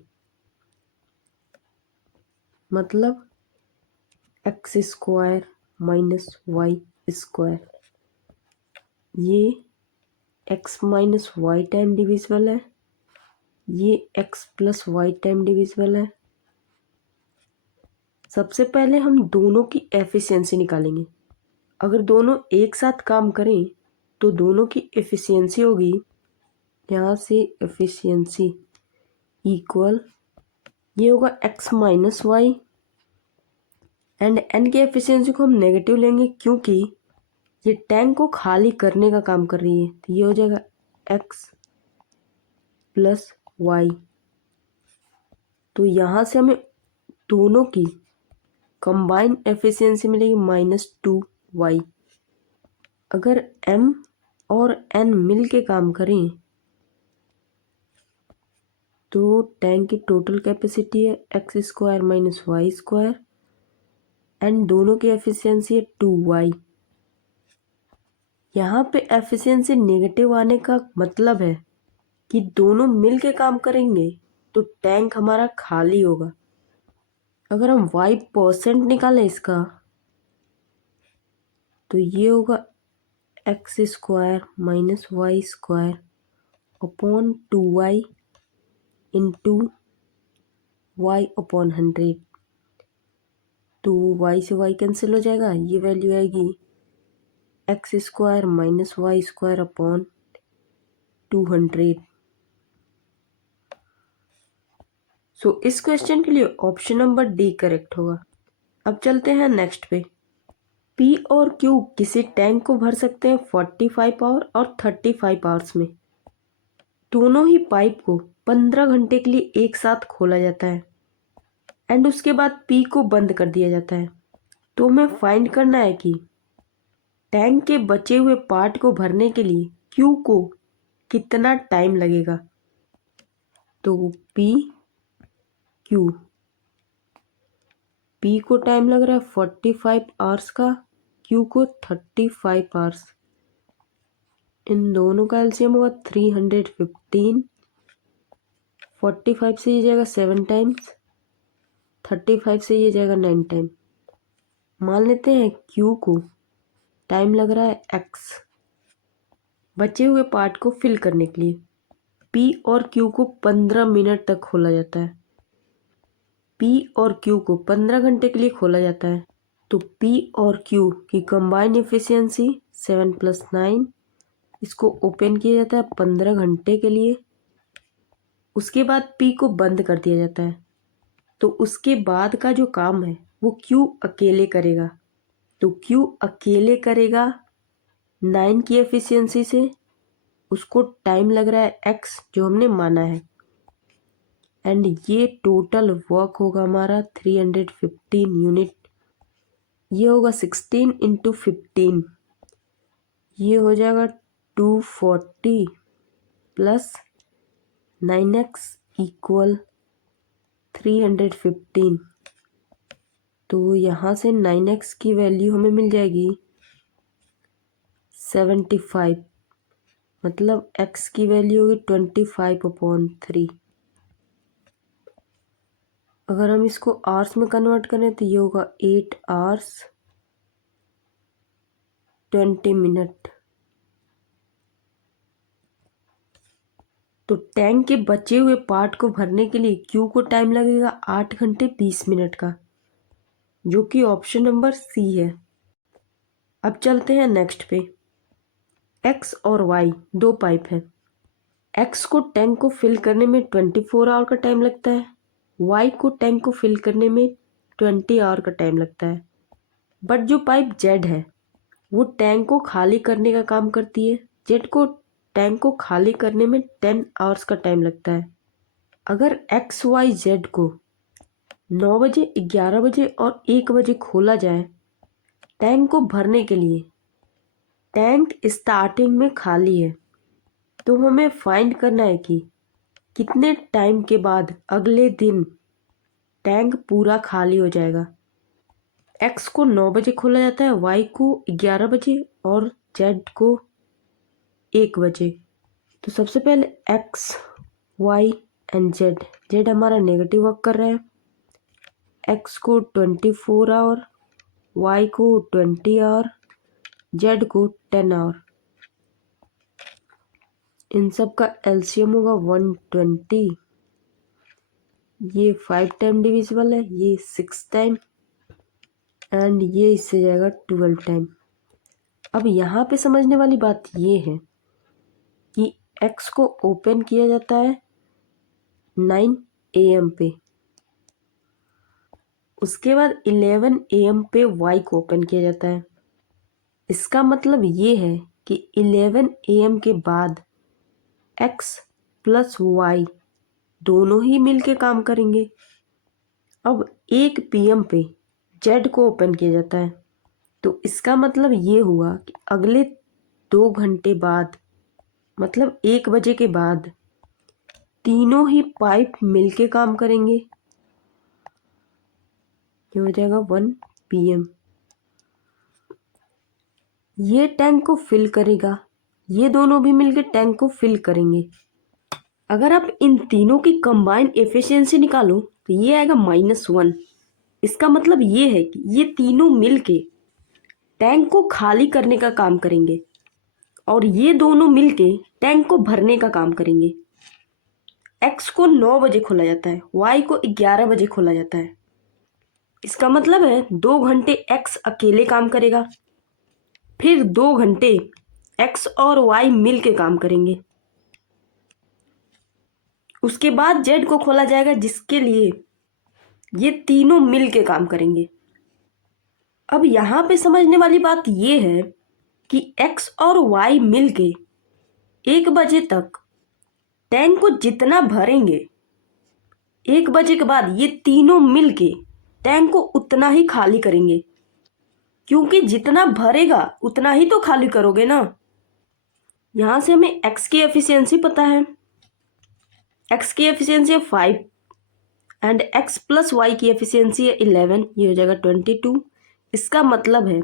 मतलब x square minus y square. ये x minus y time divisible है, ये x plus y time divisible है। सबसे पहले हम दोनों की एफिशिएंसी निकालेंगे। अगर दोनों एक साथ काम करें तो दोनों की एफिशिएंसी होगी, यहाँ से एफिशिएंसी इक्वल, ये होगा x minus y and n की एफिशिएंसी को हम नेगेटिव लेंगे क्योंकि ये टैंक को खाली करने का काम कर रही है। तो ये हो जाएगा एक्स प्लस वाई। तो यहाँ से हमें दोनों की कंबाइन एफिशिएंसी मिलेगी -2y। अगर m और n मिल के काम करें तो टैंक की टोटल कैपेसिटी है x square minus y square and दोनों की एफिशिएंसी है 2y। यहाँ पे एफिशिएंसी नेगेटिव आने का मतलब है कि दोनों मिल के काम करेंगे तो टैंक हमारा खाली होगा। अगर हम y% निकालें इसका तो ये होगा x square minus y square upon 2y into y upon 100। तो y से y कैंसिल हो जाएगा, ये वैल्यू आएगी x square minus y square upon 200। So इस क्वेश्चन के लिए ऑप्शन नंबर डी करेक्ट होगा। अब चलते हैं नेक्स्ट पे। P और Q किसी टैंक को भर सकते हैं 45 आवर और 35 आवर्स में। दोनों ही पाइप को 15 घंटे के लिए एक साथ खोला जाता है एंड उसके बाद P को बंद कर दिया जाता है। तो हमें फाइंड करना है कि टैंक के बचे हुए पार्ट को भरने के लिए Q को कितना टाइम लगेगा। तो P को टाइम लग रहा है 45 आवर्स का, Q को 35 आवर्स। इन दोनों का एलसीएम होगा 315। 45 से ये जाएगा 7 टाइम्स, 35 से ये जाएगा 9 टाइम। मान लेते हैं Q को टाइम लग रहा है x बचे हुए पार्ट को फिल करने के लिए। P और Q को 15 मिनट तक खोला जाता है। P और Q को 15 घंटे के लिए खोला जाता है। तो P और Q की कंबाइंड एफिशिएंसी 7 + 9, इसको ओपन किया जाता है 15 घंटे के लिए। उसके बाद P को बंद कर दिया जाता है। तो उसके बाद का जो काम है वो Q अकेले करेगा। तो Q अकेले करेगा 9 की एफिशिएंसी से, उसको टाइम लग रहा है x जो हमने माना है एंड ये टोटल वर्क होगा हमारा 315 यूनिट। ये होगा 16 × 15, ये हो जाएगा 240 प्लस 9x इक्वल 315। तो यहाँ से 9x की वैल्यू हमें मिल जाएगी 75, मतलब x की वैल्यू होगी 25/3। अगर हम इसको आवर्स में कन्वर्ट करें तो ये होगा 8 आवर्स 20 मिनट। तो टैंक के बचे हुए पार्ट को भरने के लिए क्यू को टाइम लगेगा 8 घंटे 20 मिनट का, जो कि ऑप्शन नंबर सी है। अब चलते हैं नेक्स्ट पे। एक्स और वाई दो पाइप हैं। एक्स को टैंक को फिल करने में 24 आवर का टाइम लगता है, वाई को टैंक को फिल करने में 20 आवर का टाइम लगता है। बट जो पाइप जेड है वो टैंक को खाली करने का काम करती है। जेड को टैंक को खाली करने में 10 आवर्स का टाइम लगता है। अगर एक्स वाई जेड को 9 बजे 11 बजे और 1 बजे खोला जाए टैंक को भरने के लिए, टैंक स्टार्टिंग में खाली है, तो हमें फाइंड करना है कि कितने टाइम के बाद अगले दिन टैंक पूरा खाली हो जाएगा। एक्स को 9 बजे खोला जाता है, वाई को 11 बजे और जेड को 1 बजे। तो सबसे पहले x y and z. Z हमारा नेगेटिव वर्क कर रहा है। एक्स को 24 आवर, वाई को 20 आवर, जेड को 10 आवर। इन सब का एलसीएम होगा 120। ये 5 टाइम डिविजिबल है, ये 6 टाइम एंड ये इससे जाएगा 12 टाइम। अब यहाँ पे समझने वाली बात ये है कि एक्स को ओपन किया जाता है 9 AM पे, उसके बाद 11 AM पे वाई को ओपन किया जाता है। इसका मतलब ये है कि 11 AM के बाद एक्स प्लस वाई दोनों ही मिलके काम करेंगे। अब 1 PM पे जेड को ओपन किया जाता है, तो इसका मतलब ये हुआ कि अगले 2 घंटे बाद, मतलब 1 बजे के बाद तीनों ही पाइप मिलके काम करेंगे। ये हो जाएगा 1 PM। ये टैंक को फिल करेगा, ये दोनों भी मिलके टैंक को फिल करेंगे। अगर आप इन तीनों की कंबाइंड एफिशिएंसी निकालो तो ये आएगा -1। इसका मतलब ये है कि ये तीनों मिलके टैंक को खाली करने का काम करेंगे और ये दोनों मिलके टैंक को भरने का काम करेंगे। एक्स को 9 बजे खोला जाता है, वाई को 11 बजे खोला जाता है। इसका मतलब है 2 घंटे एक्स अकेले काम करेगा, फिर 2 घंटे एक्स और वाई मिलके काम करेंगे। उसके बाद जेड को खोला जाएगा, जिसके लिए ये तीनों मिलके काम करेंगे। अब यहाँ पे समझने वाली बात ये है कि एक्स और वाई मिलके 1 बजे तक टैंक को जितना भरेंगे, 1 बजे के बाद ये तीनों मिलके टैंक को उतना ही खाली करेंगे, क्योंकि जितना भरेगा उतना ही तो खाली करोगे ना। यहाँ से हमें एक्स की एफिशिएंसी पता है। एक्स की एफिशिएंसी है 5 एंड एक्स प्लस वाई की एफिशिएंसी है 11। ये हो जाएगा 22। इसका मतलब है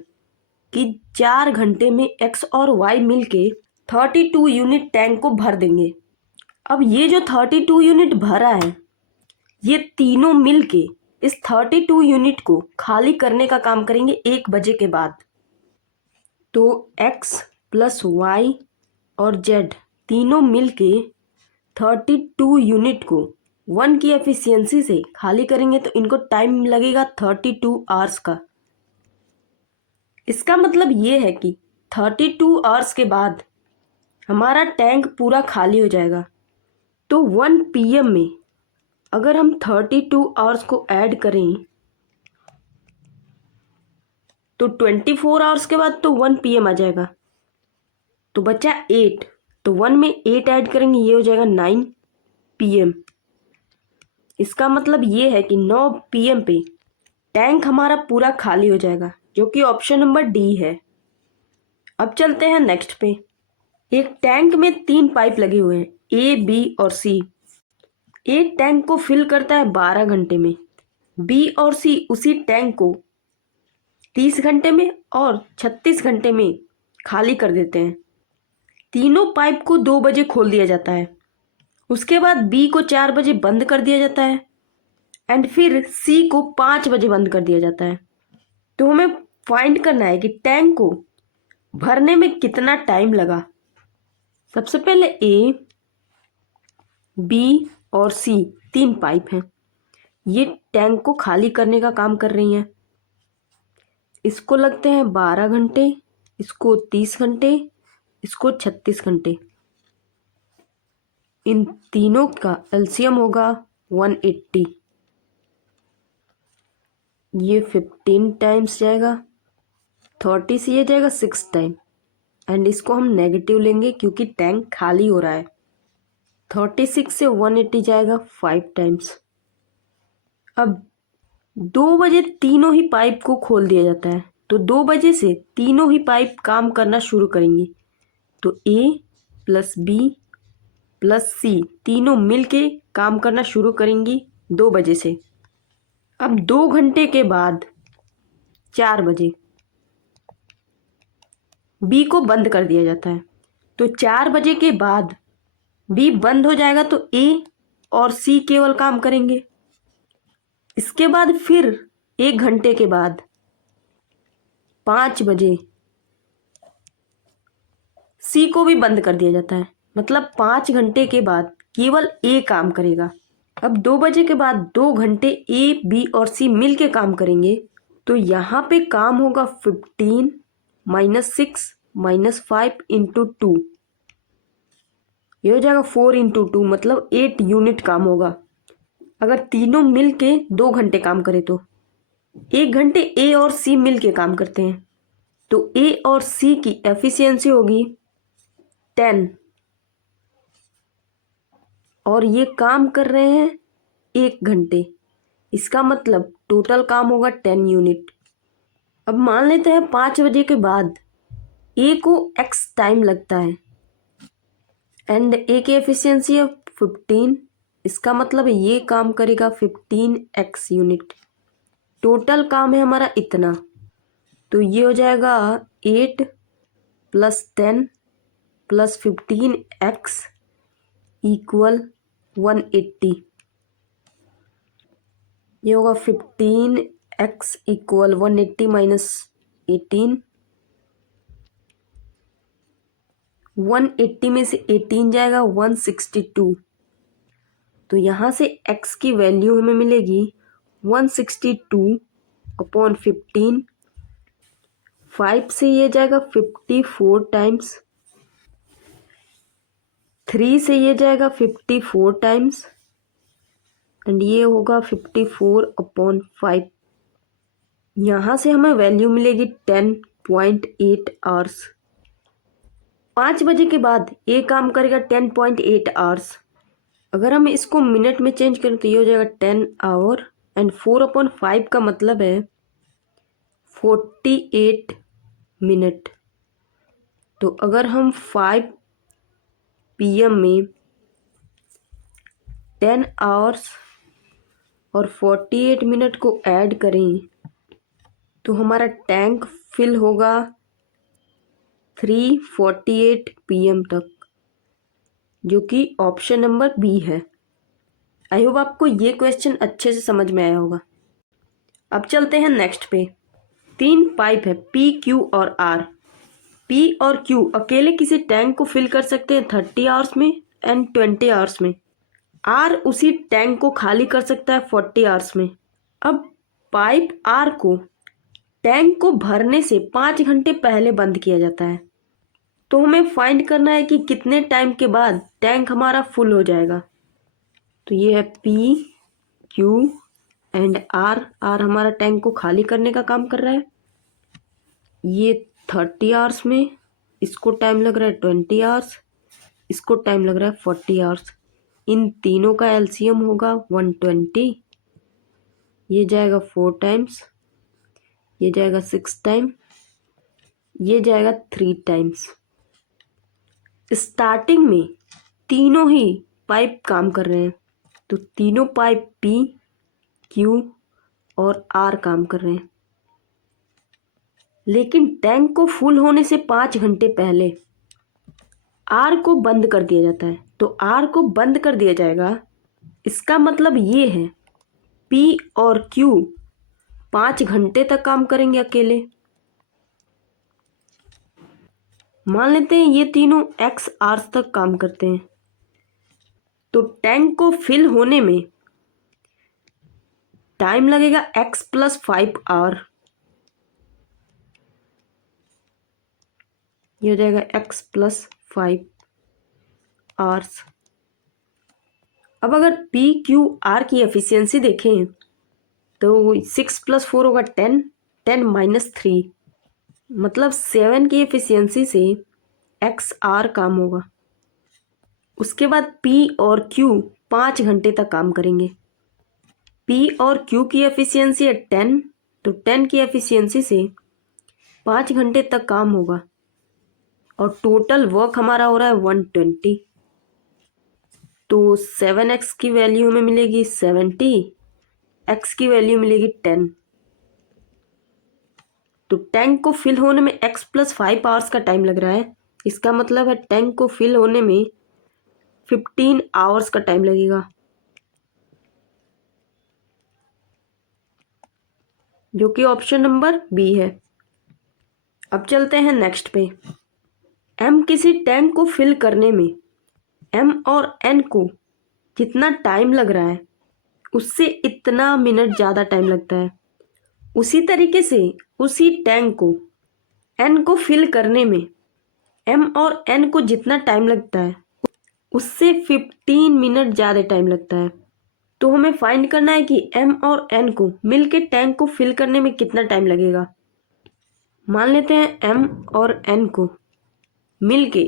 कि 4 घंटे में एक्स और वाई मिलके 32 यूनिट टैंक को भर देंगे। अब ये जो 32 यूनिट भरा है, ये तीनों मिलके इस 32 यूनिट को खाली करने का काम करेंगे 1 बजे के बाद। तो एक्स प्लस वाई और जेड तीनों मिलके 32 यूनिट को 1 की एफिशिएंसी से खाली करेंगे, तो इनको टाइम लगेगा 32 आवर्स का। इसका मतलब ये है कि 32 आवर्स के बाद हमारा टैंक पूरा खाली हो जाएगा। तो 1 PM में अगर हम 32 आवर्स को ऐड करें तो 24 आवर्स के बाद तो 1 PM आ जाएगा, तो बचा 8। तो 1 में 8 ऐड करेंगे, ये हो जाएगा 9 PM। इसका मतलब ये है कि 9 PM पे टैंक हमारा पूरा खाली हो जाएगा, जो कि ऑप्शन नंबर डी है। अब चलते हैं नेक्स्ट पे। एक टैंक में 3 पाइप लगे हुए हैं, A, B और C। एक टैंक को फिल करता है 12 घंटे में, बी और सी उसी टैंक को 30 घंटे में और 36 घंटे में खाली कर देते हैं। तीनों पाइप को 2 बजे खोल दिया जाता है। उसके बाद बी को 4 बजे बंद कर दिया जाता है एंड फिर सी को 5 बजे बंद कर दिया जाता है। तो हमें फाइंड करना है कि टैंक को भरने में कितना टाइम लगा। सबसे पहले ए, बी और सी 3 पाइप हैं। ये टैंक को खाली करने का काम कर रही हैं। इसको लगते हैं 12 घंटे, इसको 30 घंटे, इसको 36 घंटे। इन तीनों का एलसीएम होगा 180। ये 15 टाइम्स जाएगा, 30 से ये जाएगा 6 टाइम एंड इसको हम नेगेटिव लेंगे क्योंकि टैंक खाली हो रहा है। 36 से 180 जाएगा 5 टाइम्स। अब 2 बजे तीनों ही पाइप को खोल दिया जाता है, तो 2 बजे से तीनों ही पाइप काम करना शुरू करेंगी। तो ए प्लस बी प्लस सी तीनों मिलके काम करना शुरू करेंगी 2 बजे से। अब 2 घंटे के बाद 4 बजे बी को बंद कर दिया जाता है। तो 4 बजे के बाद बी बंद हो जाएगा तो ए और सी केवल काम करेंगे। इसके बाद फिर 1 घंटे के बाद 5 बजे सी को भी बंद कर दिया जाता है, मतलब 5 घंटे के बाद केवल ए काम करेगा। अब 2 बजे के बाद 2 घंटे ए, बी और सी मिल के काम करेंगे। तो यहाँ पे काम होगा 15 माइनस 6 माइनस 5 इंटू 2। ये हो जाएगा 4 इंटू 2, मतलब 8 यूनिट काम होगा। अगर तीनों मिल के 2 घंटे काम करें तो 1 घंटे ए और सी मिल के काम करते हैं, तो ए और सी की एफिशिएंसी होगी 10 और ये काम कर रहे हैं 1 घंटे। इसका मतलब टोटल काम होगा 10 यूनिट। अब मान लेते हैं 5 बजे के बाद ए को x टाइम लगता है एंड ए की एफिशिएंसी है 15। इसका मतलब ये काम करेगा 15x यूनिट। टोटल काम है हमारा इतना, तो ये हो जाएगा 8 प्लस 10 प्लस 15x इक्वल 180। ये होगा 15x इक्वल 180 माइनस 18। 180 में से 18 जाएगा 162। तो यहाँ से x की वैल्यू हमें मिलेगी 162 अपॉन 15। 5 से ये जाएगा 54 टाइम्स, 3 से ये जाएगा 54 टाइम्स एंड ये होगा 54 अपॉन 5। यहाँ से हमें वैल्यू मिलेगी 10.8 आवर्स। 5 बजे के बाद ये काम करेगा 10.8 आवर्स। अगर हम इसको मिनट में चेंज करें तो ये हो जाएगा 10 आवर एंड 4/5 का मतलब है 48 मिनट। तो अगर हम 5 PM में 10 आवर्स और 48 मिनट को ऐड करें तो हमारा टैंक फिल होगा 3:48 PM तक, जो कि ऑप्शन नंबर बी है। आई होप आपको ये क्वेश्चन अच्छे से समझ में आया होगा। अब चलते हैं नेक्स्ट पे। 3 पाइप है P, Q और R। P और Q अकेले किसी टैंक को फिल कर सकते हैं 30 आवर्स में एंड 20 आवर्स में। R उसी टैंक को खाली कर सकता है 40 आवर्स में। अब पाइप R को टैंक को भरने से 5 घंटे पहले बंद किया जाता है। तो हमें फाइंड करना है कि कितने टाइम के बाद टैंक हमारा फुल हो जाएगा। तो ये है P, Q and R। R हमारा टैंक को खाली करने का काम कर रहा है। ये 30 आवर्स में, इसको टाइम लग रहा है 20 आवर्स, इसको टाइम लग रहा है 40 आवर्स। इन तीनों का एलसीएम होगा 120। ये जाएगा 4 टाइम्स, ये जाएगा 6 टाइम, ये जाएगा 3 टाइम्स। स्टार्टिंग में तीनों ही पाइप काम कर रहे हैं, तो तीनों पाइप P, Q और आर काम कर रहे हैं, लेकिन टैंक को फुल होने से 5 घंटे पहले आर को बंद कर दिया जाता है। तो आर को बंद कर दिया जाएगा, इसका मतलब ये है पी और क्यू 5 घंटे तक काम करेंगे अकेले। मान लेते हैं ये तीनों एक्स आवर्स तक काम करते हैं, तो टैंक को फिल होने में टाइम लगेगा x + 5 आवर। ये हो जाएगा x + 5 आवर्स। अब अगर पी क्यू आर की एफिशिएंसी देखें तो 6 + 4 होगा 10, 10 - 3 मतलब 7 की एफिशिएंसी से एक्स आर काम होगा। उसके बाद पी और क्यू 5 घंटे तक काम करेंगे। पी और क्यू की एफिशिएंसी है 10, तो 10 की एफिशिएंसी से 5 घंटे तक काम होगा और टोटल वर्क हमारा हो रहा है 120। तो 7x की वैल्यू हमें मिलेगी 70, x की वैल्यू मिलेगी 10। तो टैंक को फिल होने में x + 5 आवर्स का टाइम लग रहा है, इसका मतलब है टैंक को फिल होने में 15 आवर्स का टाइम लगेगा, जो कि ऑप्शन नंबर बी है। अब चलते हैं नेक्स्ट पे। m किसी टैंक को फिल करने में m और n को जितना टाइम लग रहा है उससे इतना मिनट ज़्यादा टाइम लगता है। उसी तरीके से उसी टैंक को n को फिल करने में m और n को जितना टाइम लगता है उससे 15 मिनट ज़्यादा टाइम लगता है। तो हमें फाइंड करना है कि m और n को मिलके टैंक को फिल करने में कितना टाइम लगेगा। मान लेते हैं m और n को मिलके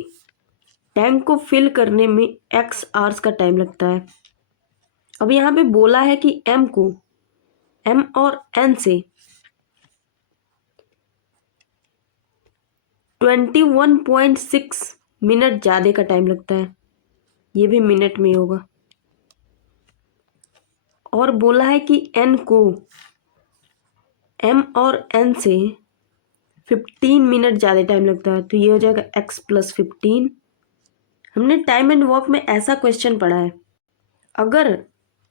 टैंक को फिल करने में x आवर्स का टाइम लगता है। अब यहाँ पे बोला है कि m को m और n से 21.6 मिनट ज़्यादा का टाइम लगता है, ये भी मिनट में होगा। और बोला है कि n को m और n से 15 मिनट ज़्यादा टाइम लगता है, तो ये हो जाएगा x + 15। हमने टाइम एंड वर्क में ऐसा क्वेश्चन पढ़ा है, अगर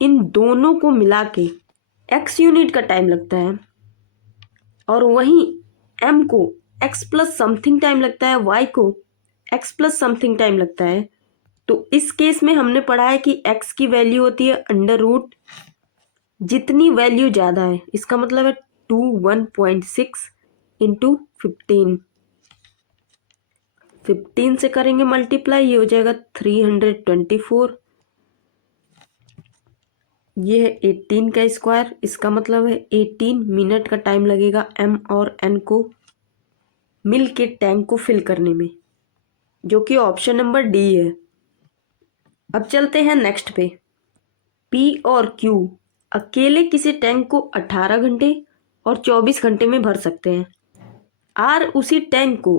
इन दोनों को मिला के x यूनिट का टाइम लगता है और वहीं m को x + समथिंग टाइम लगता है, y को x + समथिंग टाइम लगता है, तो इस केस में हमने पढ़ा है कि x की वैल्यू होती है √ जितनी वैल्यू ज़्यादा है, इसका मतलब है 1.6 × 15। 15 से करेंगे मल्टीप्लाई, ये हो जाएगा 324। ये है 18 का स्क्वायर, इसका मतलब है 18 मिनट का टाइम लगेगा m और n को मिल के टैंक को फिल करने में, जो कि ऑप्शन नंबर डी है। अब चलते हैं नेक्स्ट पे। p और q अकेले किसी टैंक को 18 घंटे और 24 घंटे में भर सकते हैं। r उसी टैंक को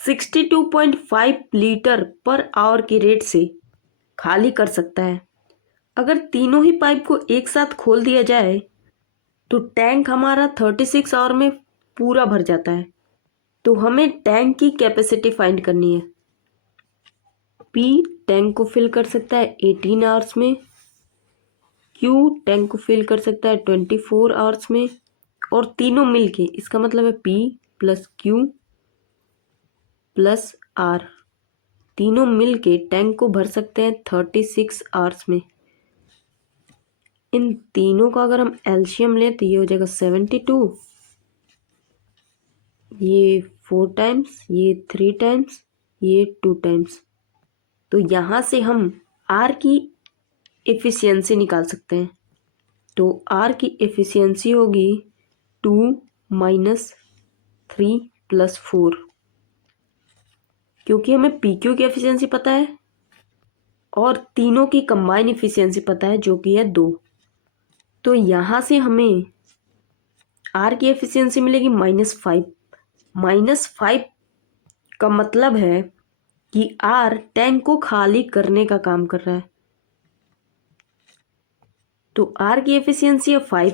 62.5 लीटर पर आवर की रेट से खाली कर सकता है। अगर तीनों ही पाइप को एक साथ खोल दिया जाए तो टैंक हमारा 36 आवर में पूरा भर जाता है। तो हमें टैंक की कैपेसिटी फाइंड करनी है। P टैंक को फिल कर सकता है 18 आवर्स में, Q टैंक को फिल कर सकता है 24 आवर्स में, और तीनों मिलके, इसका मतलब है P + Q + R, तीनों मिलके टैंक को भर सकते हैं 36 आवर्स में। इन तीनों का अगर हम एलसीएम लें तो ये हो जाएगा 72, ये 4 टाइम्स, ये 3 टाइम्स, ये 2 टाइम्स। तो यहाँ से हम R की एफिशिएंसी निकाल सकते हैं। तो R की एफिशिएंसी होगी 2 - 3 + 4, क्योंकि हमें PQ की एफिशिएंसी पता है और तीनों की कंबाइन एफिशिएंसी पता है, जो कि है 2। तो यहाँ से हमें R की एफिशिएंसी मिलेगी -5। -5 का मतलब है कि R टैंक को खाली करने का काम कर रहा है। तो R की एफिशिएंसी है 5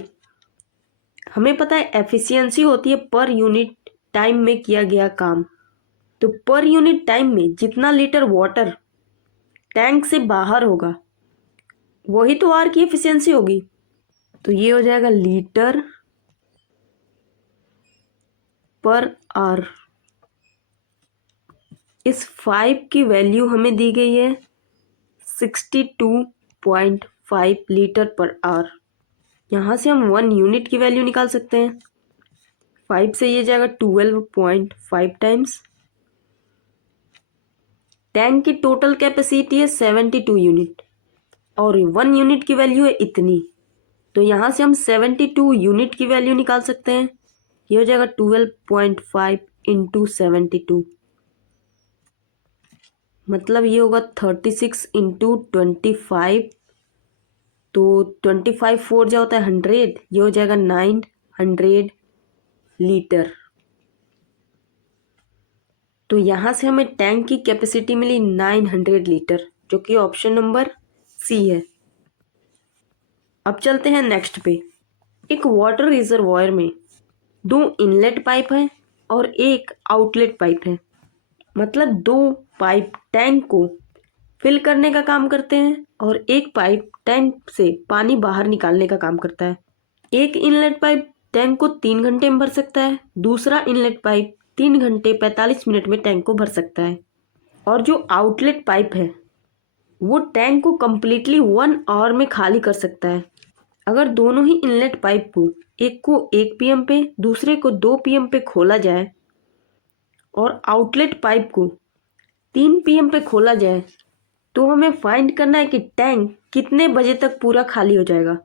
हमें पता है एफिशिएंसी होती है पर यूनिट टाइम में किया गया काम। तो पर यूनिट टाइम में जितना लीटर वाटर टैंक से बाहर होगा वही तो आर की एफिशिएंसी होगी। तो ये हो जाएगा लीटर पर आर। इस 5 की वैल्यू हमें दी गई है 62.5 लीटर पर आर। यहाँ से हम 1 यूनिट की वैल्यू निकाल सकते हैं। 5 से ये जाएगा 12.5 टाइम्स। टैंक की टोटल कैपेसिटी है 72 यूनिट और 1 यूनिट की वैल्यू है इतनी। तो यहाँ से हम 72 यूनिट की वैल्यू निकाल सकते हैं। ये हो जाएगा 12.5 इंटू 72, मतलब ये होगा 36 इंटू 25। तो 25 4 जो होता है 100, ये हो जाएगा 900 लीटर। तो यहाँ से हमें टैंक की कैपेसिटी मिली 900 लीटर, जो कि ऑप्शन नंबर सी है। अब चलते हैं नेक्स्ट पे। एक वाटर रिजर्वॉयर में 2 इनलेट पाइप है और एक आउटलेट पाइप है। मतलब 2 पाइप टैंक को फिल करने का काम करते हैं और एक पाइप टैंक से पानी बाहर निकालने का काम करता है। एक इनलेट पाइप टैंक को 3 घंटे में भर सकता है, दूसरा इनलेट पाइप 3 घंटे 45 मिनट में टैंक को भर सकता है। और जो आउटलेट पाइप है वो टैंक को कम्प्लीटली 1 आवर में खाली कर सकता है। अगर दोनों ही इनलेट पाइप को 1 PM पे दूसरे को 2 PM पे खोला जाए और आउटलेट पाइप को 3 PM पे खोला जाए तो हमें फाइंड करना है कि टैंक कितने बजे तक पूरा खाली हो जाएगा।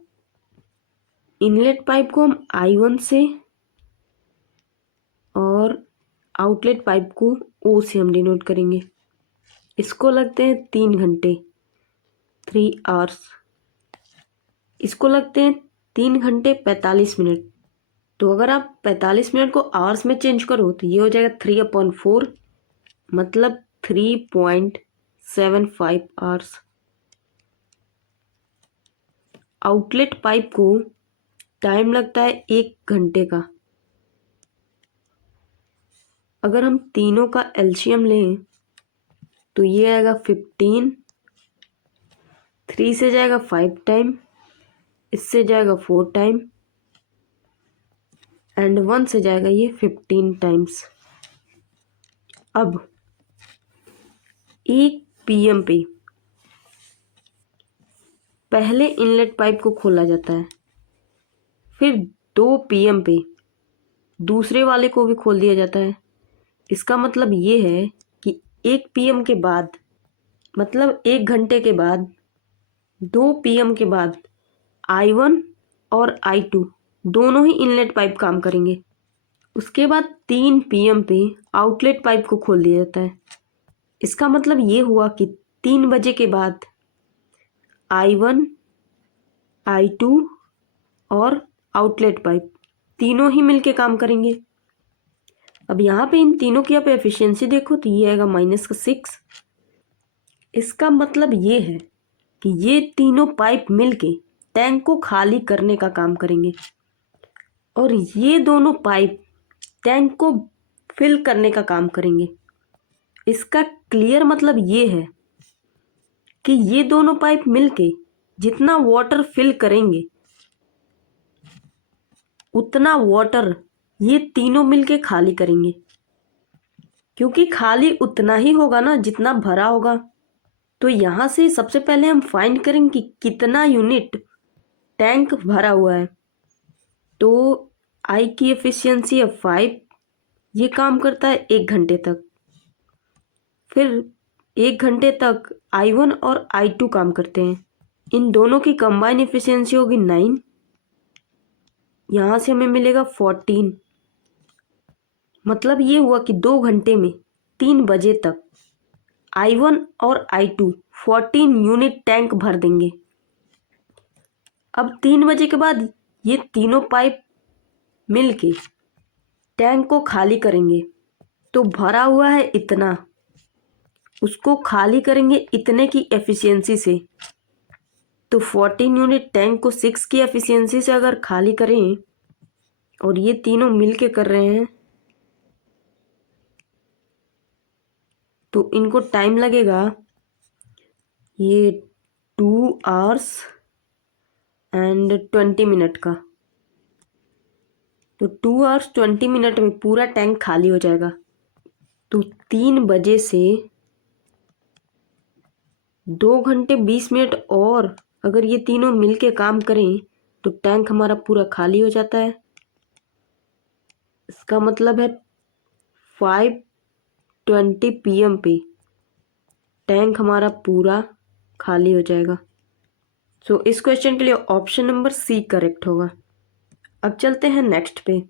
इनलेट पाइप को हम I1 से और आउटलेट पाइप को O से हम डिनोट करेंगे। इसको लगते हैं 3 घंटे 3 आवर्स, इसको लगते हैं 3 घंटे 45 मिनट। तो अगर आप 45 मिनट को आवर्स में चेंज करो तो ये हो जाएगा 3/4, मतलब 3.75 आवर्स। आउटलेट पाइप को टाइम लगता है 1 घंटे का। अगर हम तीनों का एलसीएम लें तो ये आएगा 15, 3 से जाएगा 5 टाइम, इससे जाएगा 4 टाइम एंड 1 से जाएगा ये 15 टाइम्स। अब 1 PM पे पहले इनलेट पाइप को खोला जाता है, फिर 2 PM पे दूसरे वाले को भी खोल दिया जाता है। इसका मतलब ये है कि 1 PM के बाद, मतलब 1 घंटे के बाद, 2 PM के बाद I1 और I2 दोनों ही इनलेट पाइप काम करेंगे। उसके बाद 3 PM पे आउटलेट पाइप को खोल दिया जाता है। इसका मतलब ये हुआ कि 3 बजे के बाद I1, I2 और आउटलेट पाइप तीनों ही मिलके काम करेंगे। अब यहाँ पे इन तीनों की आप एफिशिएंसी देखो तो ये आएगा -6। इसका मतलब ये है कि ये तीनों पाइप मिलके टैंक को खाली करने का काम करेंगे और ये दोनों पाइप टैंक को फिल करने का काम करेंगे। इसका क्लियर मतलब ये है कि ये दोनों पाइप मिलके जितना वाटर फिल करेंगे उतना वाटर ये तीनों मिलके खाली करेंगे, क्योंकि खाली उतना ही होगा ना जितना भरा होगा। तो यहाँ से सबसे पहले हम फाइंड करेंगे कि कितना यूनिट टैंक भरा हुआ है। तो आई की एफिशिएंसी है 5, ये काम करता है 1 घंटे तक। फिर 1 घंटे तक I1 और I2 काम करते हैं, इन दोनों की कंबाइन एफिशिएंसी होगी 9। यहाँ से हमें मिलेगा 14। मतलब ये हुआ कि 2 घंटे में 3 बजे तक I1 और I2 14 यूनिट टैंक भर देंगे। अब 3 बजे के बाद ये तीनों पाइप मिलके टैंक को खाली करेंगे। तो भरा हुआ है इतना, उसको खाली करेंगे इतने की एफिशिएंसी से। तो 14 यूनिट टैंक को 6 की एफिशिएंसी से अगर खाली करें और ये तीनों मिलके कर रहे हैं, तो इनको टाइम लगेगा ये 2 hours एंड 20 मिनट का। तो 2 hours 20 मिनट में पूरा टैंक खाली हो जाएगा। तो 3 बजे से 2 घंटे 20 मिनट और अगर ये तीनों मिलके काम करें तो टैंक हमारा पूरा खाली हो जाता है। इसका मतलब है 5:20 PM पे टैंक हमारा पूरा खाली हो जाएगा। सो इस क्वेश्चन के लिए ऑप्शन नंबर सी करेक्ट होगा। अब चलते हैं नेक्स्ट पे।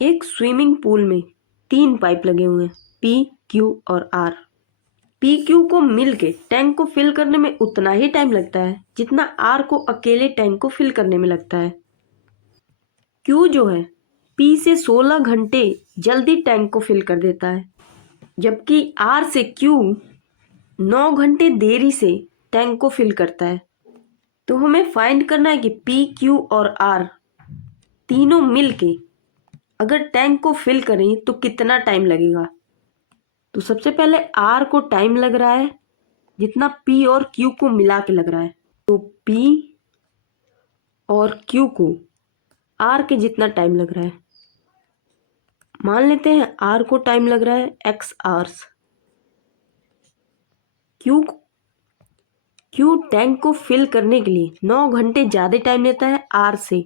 एक स्विमिंग पूल में 3 पाइप लगे हुए हैं, पी, क्यू और आर। पी क्यू को मिलके टैंक को फिल करने में उतना ही टाइम लगता है जितना आर को अकेले टैंक को फिल करने में लगता है। क्यू जो है पी से 16 घंटे जल्दी टैंक को फिल कर देता है, जबकि आर से क्यू 9 घंटे देरी से टैंक को फिल करता है। तो हमें फाइंड करना है कि पी, क्यू और आर तीनों मिलके अगर टैंक को फिल करें तो कितना टाइम लगेगा। तो सबसे पहले आर को टाइम लग रहा है जितना पी और क्यू को मिला के लग रहा है। तो पी और क्यू को आर के जितना टाइम लग रहा है। मान लेते हैं आर को टाइम लग रहा है x hours। क्यू टैंक को फिल करने के लिए 9 घंटे ज़्यादा टाइम लेता है आर से,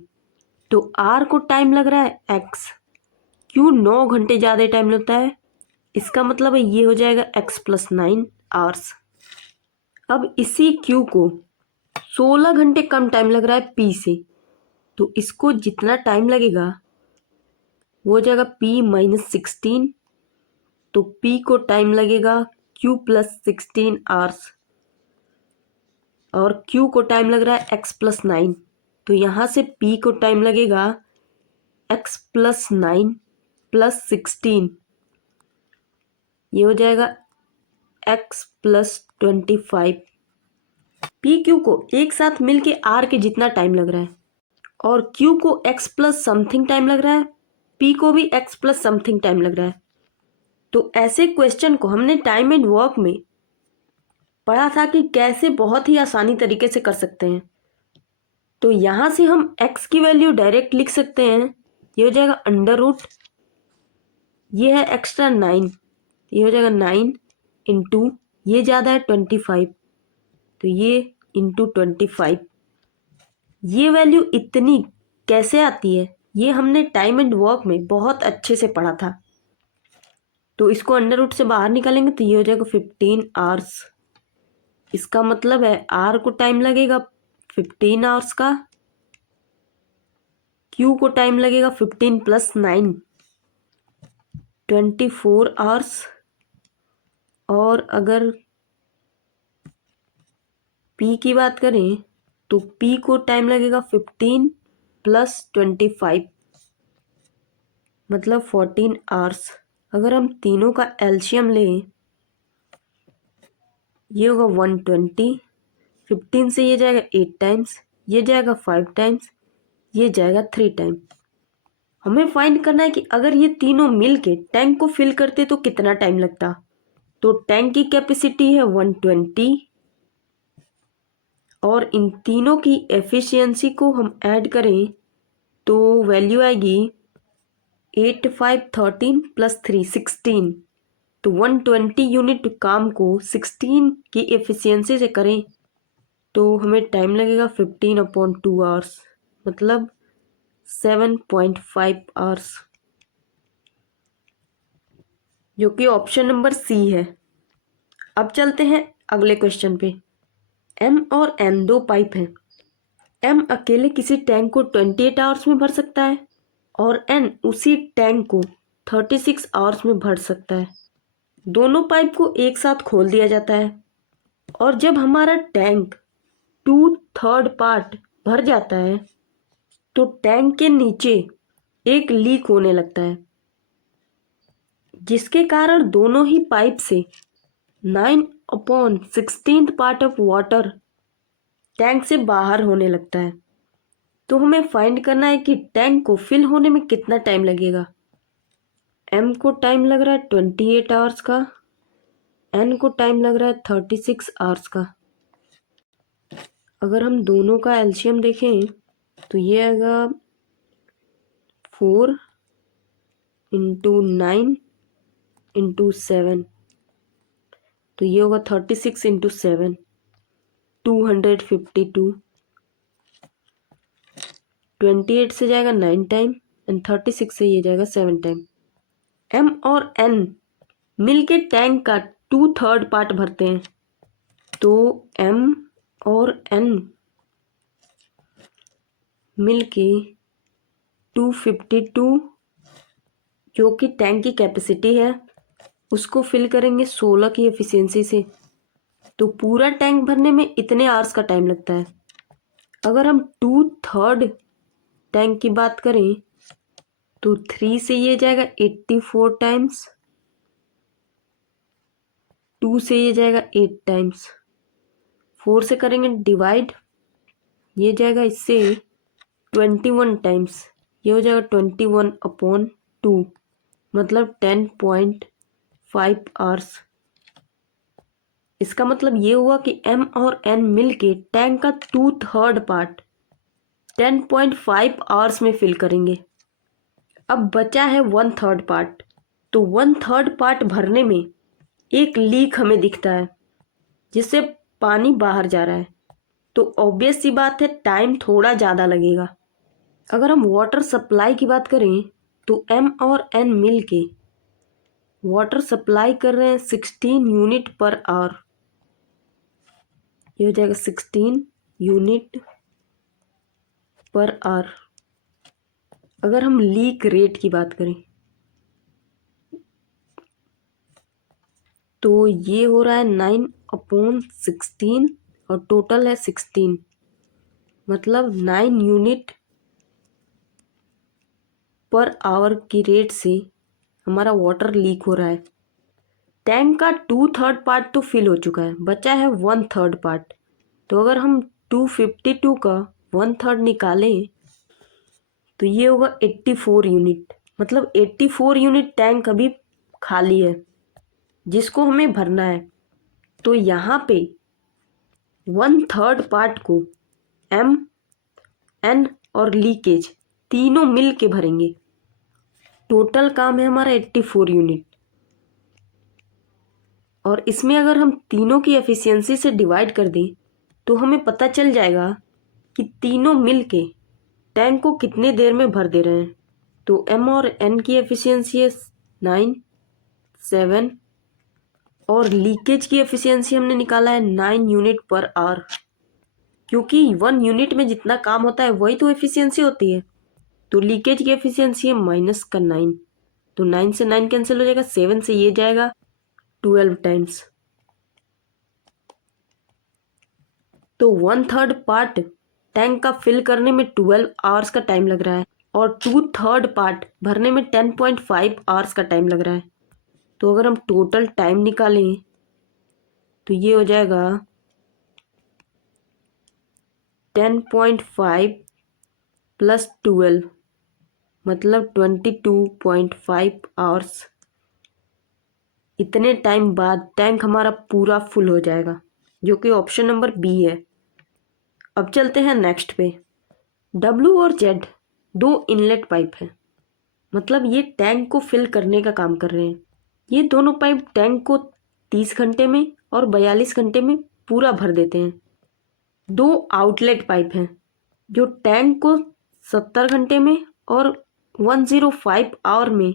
तो आर को टाइम लग रहा है x। क्यू 9 घंटे ज़्यादा टाइम लेता है, इसका मतलब है ये हो जाएगा x + 9 hours। अब इसी क्यू को 16 घंटे कम टाइम लग रहा है पी से, तो इसको जितना टाइम लगेगा वो हो जाएगा p - 16। तो p को टाइम लगेगा q + 16 hours और q को टाइम लग रहा है x + 9। तो यहाँ से p को टाइम लगेगा x + 9 + 16, ये हो जाएगा x + 25। पी क्यू को एक साथ मिलके आर के जितना टाइम लग रहा है और क्यू को x + समथिंग टाइम लग रहा है, पी को भी x + समथिंग टाइम लग रहा है। तो ऐसे क्वेश्चन को हमने टाइम एंड वर्क में पढ़ा था कि कैसे बहुत ही आसानी तरीके से कर सकते हैं। तो यहाँ से हम x की वैल्यू डायरेक्ट लिख सकते हैं, ये हो जाएगा √, ये है एक्स्ट्रा 9, ये हो जाएगा 9 इंटू ये ज़्यादा है 25, तो ये इंटू 25। ये वैल्यू इतनी कैसे आती है ये हमने टाइम एंड वर्क में बहुत अच्छे से पढ़ा था। तो इसको √, से बाहर निकालेंगे तो ये हो जाएगा 15 hours। इसका मतलब है आर को टाइम लगेगा 15 hours का, क्यू को टाइम लगेगा 15 + 9 24 hours, और अगर पी की बात करें तो पी को टाइम लगेगा 15 + 25 मतलब 14 hours। अगर हम तीनों का एलसीएम लें ये होगा 120, 15 से ये जाएगा 8 टाइम्स, ये जाएगा 5 टाइम्स, ये जाएगा 3 टाइम। हमें फाइंड करना है कि अगर ये तीनों मिलके टैंक को फिल करते तो कितना टाइम लगता। तो टैंक की कैपेसिटी है 120 और इन तीनों की एफिशिएंसी को हम ऐड करें तो वैल्यू आएगी 8 5 13 + 3 16। तो 120 यूनिट काम को 16 की एफिशिएंसी से करें तो हमें टाइम लगेगा 15/2 hours मतलब 7.5 hours, जो कि ऑप्शन नंबर सी है। अब चलते हैं अगले क्वेश्चन पे। M और N दो पाइप हैं। M अकेले किसी टैंक को 28 आवर्स में भर सकता है और N उसी टैंक को 36 आवर्स में भर सकता है। दोनों पाइप को एक साथ खोल दिया जाता है और जब हमारा टैंक 2/3 पार्ट भर जाता है तो टैंक के नीचे एक लीक होने लगता है, जिसके कारण दोनों ही पाइप से 9/16 पार्ट ऑफ वाटर टैंक से बाहर होने लगता है। तो हमें फाइंड करना है कि टैंक को फिल होने में कितना टाइम लगेगा। एम को टाइम लग रहा है 28 आवर्स का, एन को टाइम लग रहा है 36 आवर्स का। अगर हम दोनों का एलसीएम देखें तो ये आएगा 4 इंटू 9 इंटू 7, तो ये होगा 36 इंटू 7, 252। 28 से जाएगा 9 टाइम एंड 36 से ये जाएगा 7 टाइम। एम और एन मिलके टैंक का 2/3 पार्ट भरते हैं, तो एम और एन मिलके 252 जो कि टैंक की कैपेसिटी है उसको फिल करेंगे 16 की एफिशिएंसी से, तो पूरा टैंक भरने में इतने आवर्स का टाइम लगता है। अगर हम 2/3 टैंक की बात करें तो 3 से ये जाएगा 84 टाइम्स, 2 से ये जाएगा 8 टाइम्स, 4 से करेंगे डिवाइड, ये जाएगा इससे 21 टाइम्स, ये हो जाएगा 21/2, मतलब 10.5 आवर्स। इसका मतलब ये हुआ कि एम और एन मिलके टैंक का 2/3 पार्ट 10.5 आवर्स में फिल करेंगे। अब बचा है 1/3 पार्ट, तो 1/3 पार्ट भरने में एक लीक हमें दिखता है जिससे पानी बाहर जा रहा है, तो ऑब्वियस सी बात है टाइम थोड़ा ज़्यादा लगेगा। अगर हम वाटर सप्लाई की बात करें तो एम और एन मिल के वाटर सप्लाई कर रहे हैं 16 यूनिट पर आवर, ये हो जाएगा 16 यूनिट पर आवर। अगर हम लीक रेट की बात करें तो ये हो रहा है 9/16 और टोटल है 16, मतलब 9 यूनिट पर आवर की रेट से हमारा वाटर लीक हो रहा है। टैंक का 2/3 पार्ट तो फिल हो चुका है, बचा है 1/3 पार्ट। तो अगर हम 252 का 1/3 निकालें तो ये होगा 84 यूनिट, मतलब 84 यूनिट टैंक अभी खाली है जिसको हमें भरना है। तो यहाँ पे 1/3 पार्ट को एम, एन और लीकेज तीनों मिल के भरेंगे। टोटल काम है हमारा 84 यूनिट, और इसमें अगर हम तीनों की एफिशिएंसी से डिवाइड कर दें तो हमें पता चल जाएगा कि तीनों मिल के टैंक को कितने देर में भर दे रहे हैं। तो एम और एन की एफिशिएंसी है 9, 7 और लीकेज की एफिशिएंसी हमने निकाला है 9 यूनिट पर आवर, क्योंकि 1 यूनिट में जितना काम होता है वही तो एफिशिएंसी होती है। तो लीकेज की एफिशिएंसी है -9, तो 9 से 9 कैंसिल हो जाएगा, 7 से ये जाएगा 12 टाइम्स। तो 1/3 पार्ट टैंक का फिल करने में 12 आवर्स का टाइम लग रहा है और 2/3 पार्ट भरने में 10.5 आवर्स का टाइम लग रहा है। तो अगर हम टोटल टाइम निकालें तो ये हो जाएगा 10.5 प्लस 12, मतलब 22.5 आवर्स। इतने टाइम बाद टैंक हमारा पूरा फुल हो जाएगा, जो कि ऑप्शन नंबर बी है। अब चलते हैं नेक्स्ट पे। डब्ल्यू और जेड दो इनलेट पाइप हैं, मतलब ये टैंक को फिल करने का काम कर रहे हैं। ये दोनों पाइप टैंक को 30 घंटे में और 42 घंटे में पूरा भर देते हैं। दो आउटलेट पाइप हैं जो टैंक को 70 घंटे में और 105 आवर में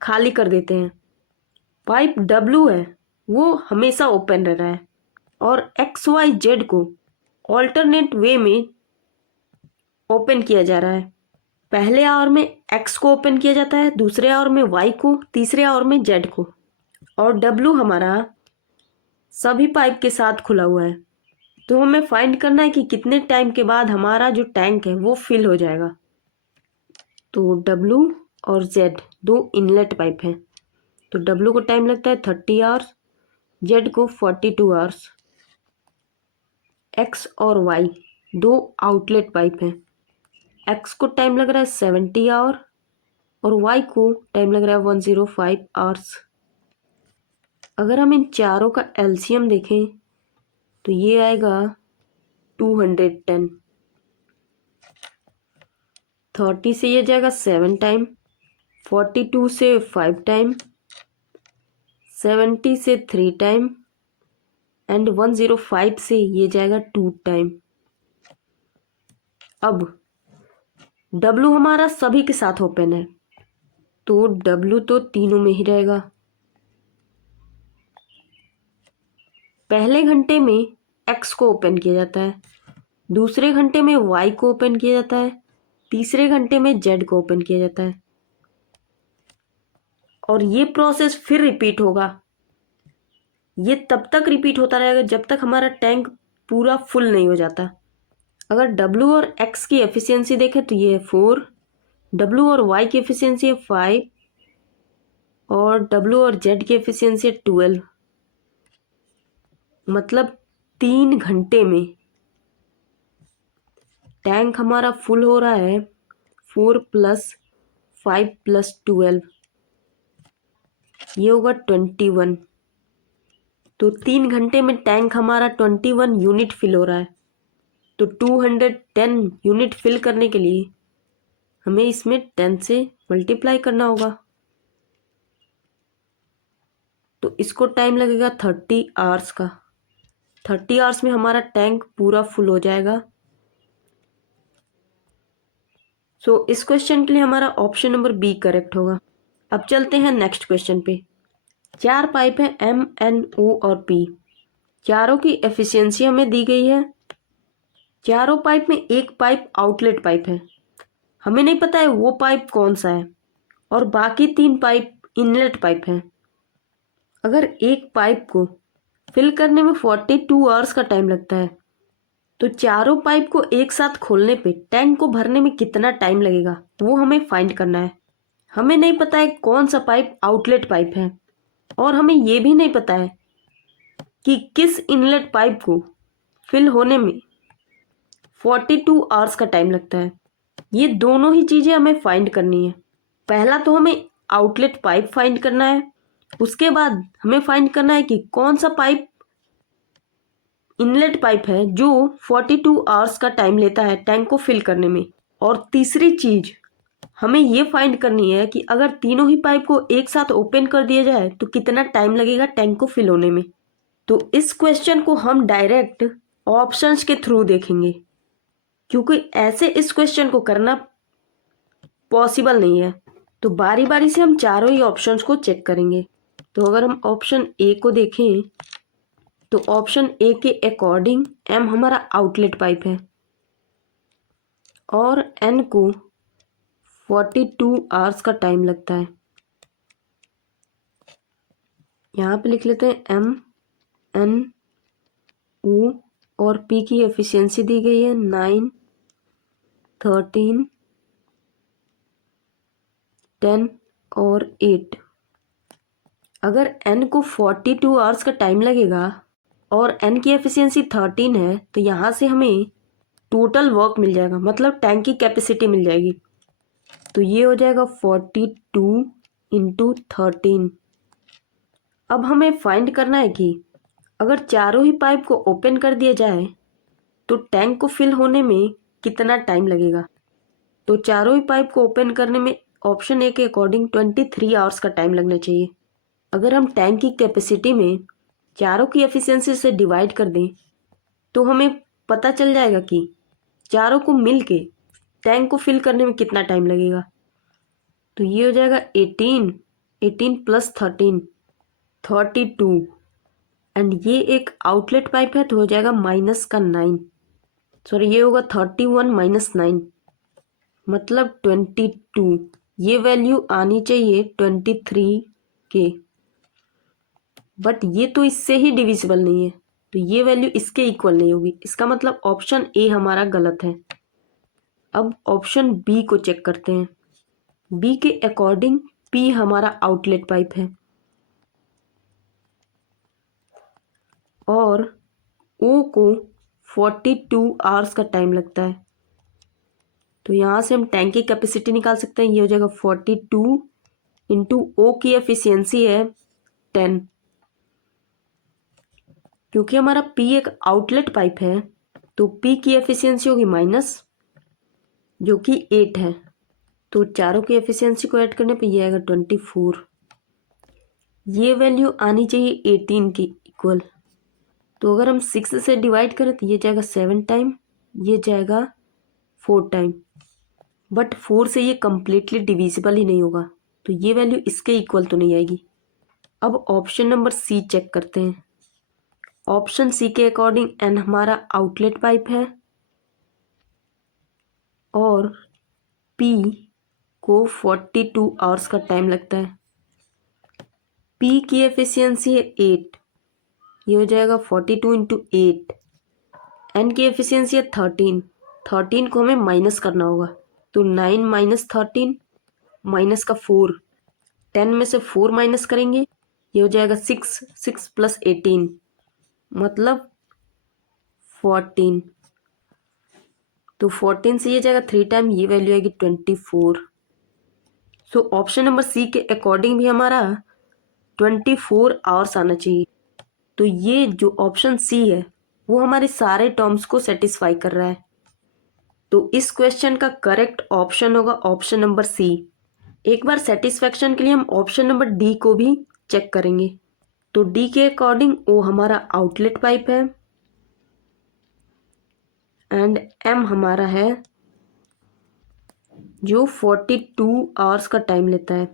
खाली कर देते हैं। पाइप डब्ल्यू है वो हमेशा ओपन रह रहा है और एक्स वाई जेड को ऑल्टरनेट वे में ओपन किया जा रहा है। पहले आवर में एक्स को ओपन किया जाता है, दूसरे आवर में वाई को, तीसरे आवर में जेड को, और डब्ल्यू हमारा सभी पाइप के साथ खुला हुआ है। तो हमें फाइंड करना है कि कितने टाइम के बाद हमारा जो टैंक है वो फिल हो जाएगा। तो डब्ल्यू और जेड दो इनलेट पाइप हैं, तो डब्ल्यू को टाइम लगता है 30 आवर्स, जेड को 42 आवर्स। एक्स और वाई दो आउटलेट पाइप हैं, एक्स को टाइम लग रहा है 70 आवर और वाई को टाइम लग रहा है 105 आवर्स। अगर हम इन चारों का एलसीएम देखें तो ये आएगा 210। 30 से ये जाएगा 7 टाइम, 42 से 5 टाइम, 70 से 3 टाइम एंड 105 से ये जाएगा 2 टाइम। अब W हमारा सभी के साथ ओपन है तो W तो तीनों में ही रहेगा। पहले घंटे में X को ओपन किया जाता है, दूसरे घंटे में Y को ओपन किया जाता है, तीसरे घंटे में Z को ओपन किया जाता है और ये प्रोसेस फिर रिपीट होगा। ये तब तक रिपीट होता रहेगा जब तक हमारा टैंक पूरा फुल नहीं हो जाता। अगर W और X की एफिशिएंसी देखें तो ये है 4, W और Y की एफिशिएंसी है 5 और W और Z की एफिशिएंसी है 12। मतलब 3 घंटे में टैंक हमारा फुल हो रहा है 4 + 5 + 12, ये होगा 21। तो 3 घंटे में टैंक हमारा 21 यूनिट फिल हो रहा है। तो 210 यूनिट फिल करने के लिए हमें इसमें 10 से मल्टीप्लाई करना होगा। तो इसको टाइम लगेगा 30 आवर्स का। 30 आवर्स में हमारा टैंक पूरा फुल हो जाएगा। सो इस क्वेश्चन के लिए हमारा ऑप्शन नंबर बी करेक्ट होगा। अब चलते हैं नेक्स्ट क्वेश्चन पे। 4 पाइप है M, N, O और P। चारों की एफिशिएंसी हमें दी गई है। चारों पाइप में एक पाइप आउटलेट पाइप है, हमें नहीं पता है वो पाइप कौन सा है और बाकी 3 पाइप इनलेट पाइप हैं। अगर एक पाइप को फिल करने में 42 आवर्स का टाइम लगता है तो चारों पाइप को एक साथ खोलने पे टैंक को भरने में कितना टाइम लगेगा वो हमें फाइंड करना है। हमें नहीं पता है कौन सा पाइप आउटलेट पाइप है और हमें ये भी नहीं पता है कि किस इनलेट पाइप को फिल होने में 42 आवर्स का टाइम लगता है। ये दोनों ही चीज़ें हमें फाइंड करनी है। पहला तो हमें आउटलेट पाइप फाइंड करना है, उसके बाद हमें फाइंड करना है कि कौन सा पाइप इनलेट पाइप है जो 42 आवर्स का टाइम लेता है टैंक को फिल करने में। और तीसरी चीज़ हमें ये फाइंड करनी है कि अगर तीनों ही पाइप को एक साथ ओपन कर दिया जाए तो कितना टाइम लगेगा टैंक को फिल होने में। तो इस क्वेश्चन को हम डायरेक्ट ऑप्शंस के थ्रू देखेंगे क्योंकि ऐसे इस क्वेश्चन को करना पॉसिबल नहीं है। तो बारी बारी से हम चारों ही ऑप्शंस को चेक करेंगे। तो अगर हम ऑप्शन ए को देखें तो ऑप्शन ए के अकॉर्डिंग एम हमारा आउटलेट पाइप है और एन को 42 आवर्स का टाइम लगता है। यहाँ पे लिख लेते हैं एम, एन, ओ और पी की एफिशिएंसी दी गई है 9, 13, 10 और 8। अगर n को 42 आवर्स का टाइम लगेगा और n की एफिशिएंसी 13 है तो यहाँ से हमें टोटल वर्क मिल जाएगा, मतलब टैंक की कैपेसिटी मिल जाएगी। तो ये हो जाएगा 42 × 13। अब हमें फाइंड करना है कि अगर चारों ही पाइप को ओपन कर दिया जाए तो टैंक को फिल होने में कितना टाइम लगेगा। तो चारों ही पाइप को ओपन करने में ऑप्शन ए के अकॉर्डिंग 23 आवर्स का टाइम लगना चाहिए। अगर हम टैंक की कैपेसिटी में चारों की एफिशिएंसी से डिवाइड कर दें तो हमें पता चल जाएगा कि चारों को मिल के टैंक को फिल करने में कितना टाइम लगेगा। तो ये हो जाएगा 18 + 13, 32 एंड ये एक आउटलेट पाइप है तो हो जाएगा -9। सॉरी, ये होगा 31 - 9 मतलब 22। ये वैल्यू आनी चाहिए 23 के, बट ये तो इससे ही डिविजिबल नहीं है तो ये वैल्यू इसके इक्वल नहीं होगी। इसका मतलब ऑप्शन ए हमारा गलत है। अब ऑप्शन बी को चेक करते हैं। बी के अकॉर्डिंग पी हमारा आउटलेट पाइप है और ओ को 42 आवर्स का टाइम लगता है। तो यहाँ से हम टैंक की कैपेसिटी निकाल सकते हैं। ये हो जाएगा 42 इंटू ओ की एफिशिएंसी है 10। क्योंकि हमारा पी एक आउटलेट पाइप है तो पी की एफिशिएंसी होगी माइनस, जो कि 8 है। तो चारों की एफिशिएंसी को ऐड करने पे ये आएगा 24। ये वैल्यू आनी चाहिए 18 की इक्वल। तो अगर हम 6 से डिवाइड करें तो ये जाएगा 7 टाइम, ये जाएगा 4 टाइम। बट 4 से ये कम्प्लीटली डिविजिबल ही नहीं होगा, तो ये वैल्यू इसके इक्वल तो नहीं आएगी। अब ऑप्शन नंबर सी चेक करते हैं। ऑप्शन सी के अकॉर्डिंग एन हमारा आउटलेट पाइप है और पी को 42 आवर्स का टाइम लगता है। पी की एफिशिएंसी है 8, ये हो जाएगा 42 इंटू 8। एन की एफिशिएंसी है 13 को हमें माइनस करना होगा। तो 9 माइनस 13 माइनस का 4, 10 में से 4 माइनस करेंगे, ये हो जाएगा 6 प्लस 18 मतलब 14। तो 14 से ये जाएगा 3 टाइम, ये वैल्यू आएगी 24। सो ऑप्शन नंबर सी के अकॉर्डिंग भी हमारा 24 आवर्स आना चाहिए। तो ये जो ऑप्शन सी है वो हमारे सारे टर्म्स को सेटिस्फाई कर रहा है। तो इस क्वेश्चन का करेक्ट ऑप्शन होगा ऑप्शन नंबर सी। एक बार सेटिस्फैक्शन के लिए हम ऑप्शन नंबर डी को भी चेक करेंगे। तो डी के अकॉर्डिंग वो हमारा आउटलेट पाइप है एंड एम हमारा है जो 42 आवर्स का टाइम लेता है।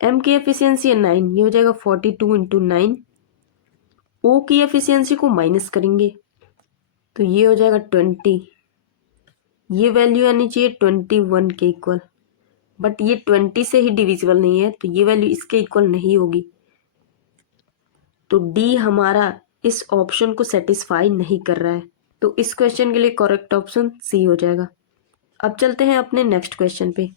एम की एफिशिएंसी है 9, ये हो जाएगा 42 इंटू 9। ओ की एफिशिएंसी को माइनस करेंगे तो ये हो जाएगा 20। ये वैल्यू आनी चाहिए 21 के इक्वल, बट ये 20 से ही डिविजिबल नहीं है तो ये वैल्यू इसके इक्वल नहीं होगी। तो डी हमारा इस ऑप्शन को सेटिस्फाई नहीं कर रहा है। तो इस क्वेश्चन के लिए करेक्ट ऑप्शन सी हो जाएगा। अब चलते हैं अपने नेक्स्ट क्वेश्चन पे।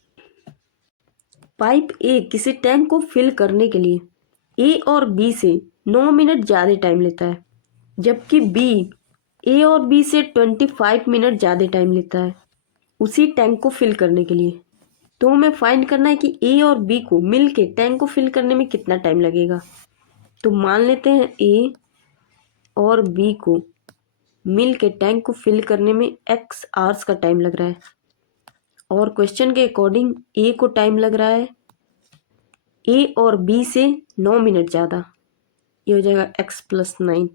पाइप ए किसी टैंक को फिल करने के लिए ए और बी से 9 मिनट ज़्यादा टाइम लेता है, जबकि बी ए और बी से 25 मिनट ज़्यादा टाइम लेता है उसी टैंक को फिल करने के लिए। तो हमें फाइंड करना है कि ए और बी को मिल के टैंक को फिल करने में कितना टाइम लगेगा। तो मान लेते हैं ए और बी को मिल के टैंक को फिल करने में x आवर्स का टाइम लग रहा है और क्वेश्चन के अकॉर्डिंग ए को टाइम लग रहा है ए और बी से 9 मिनट ज़्यादा, ये हो जाएगा x प्लस 9।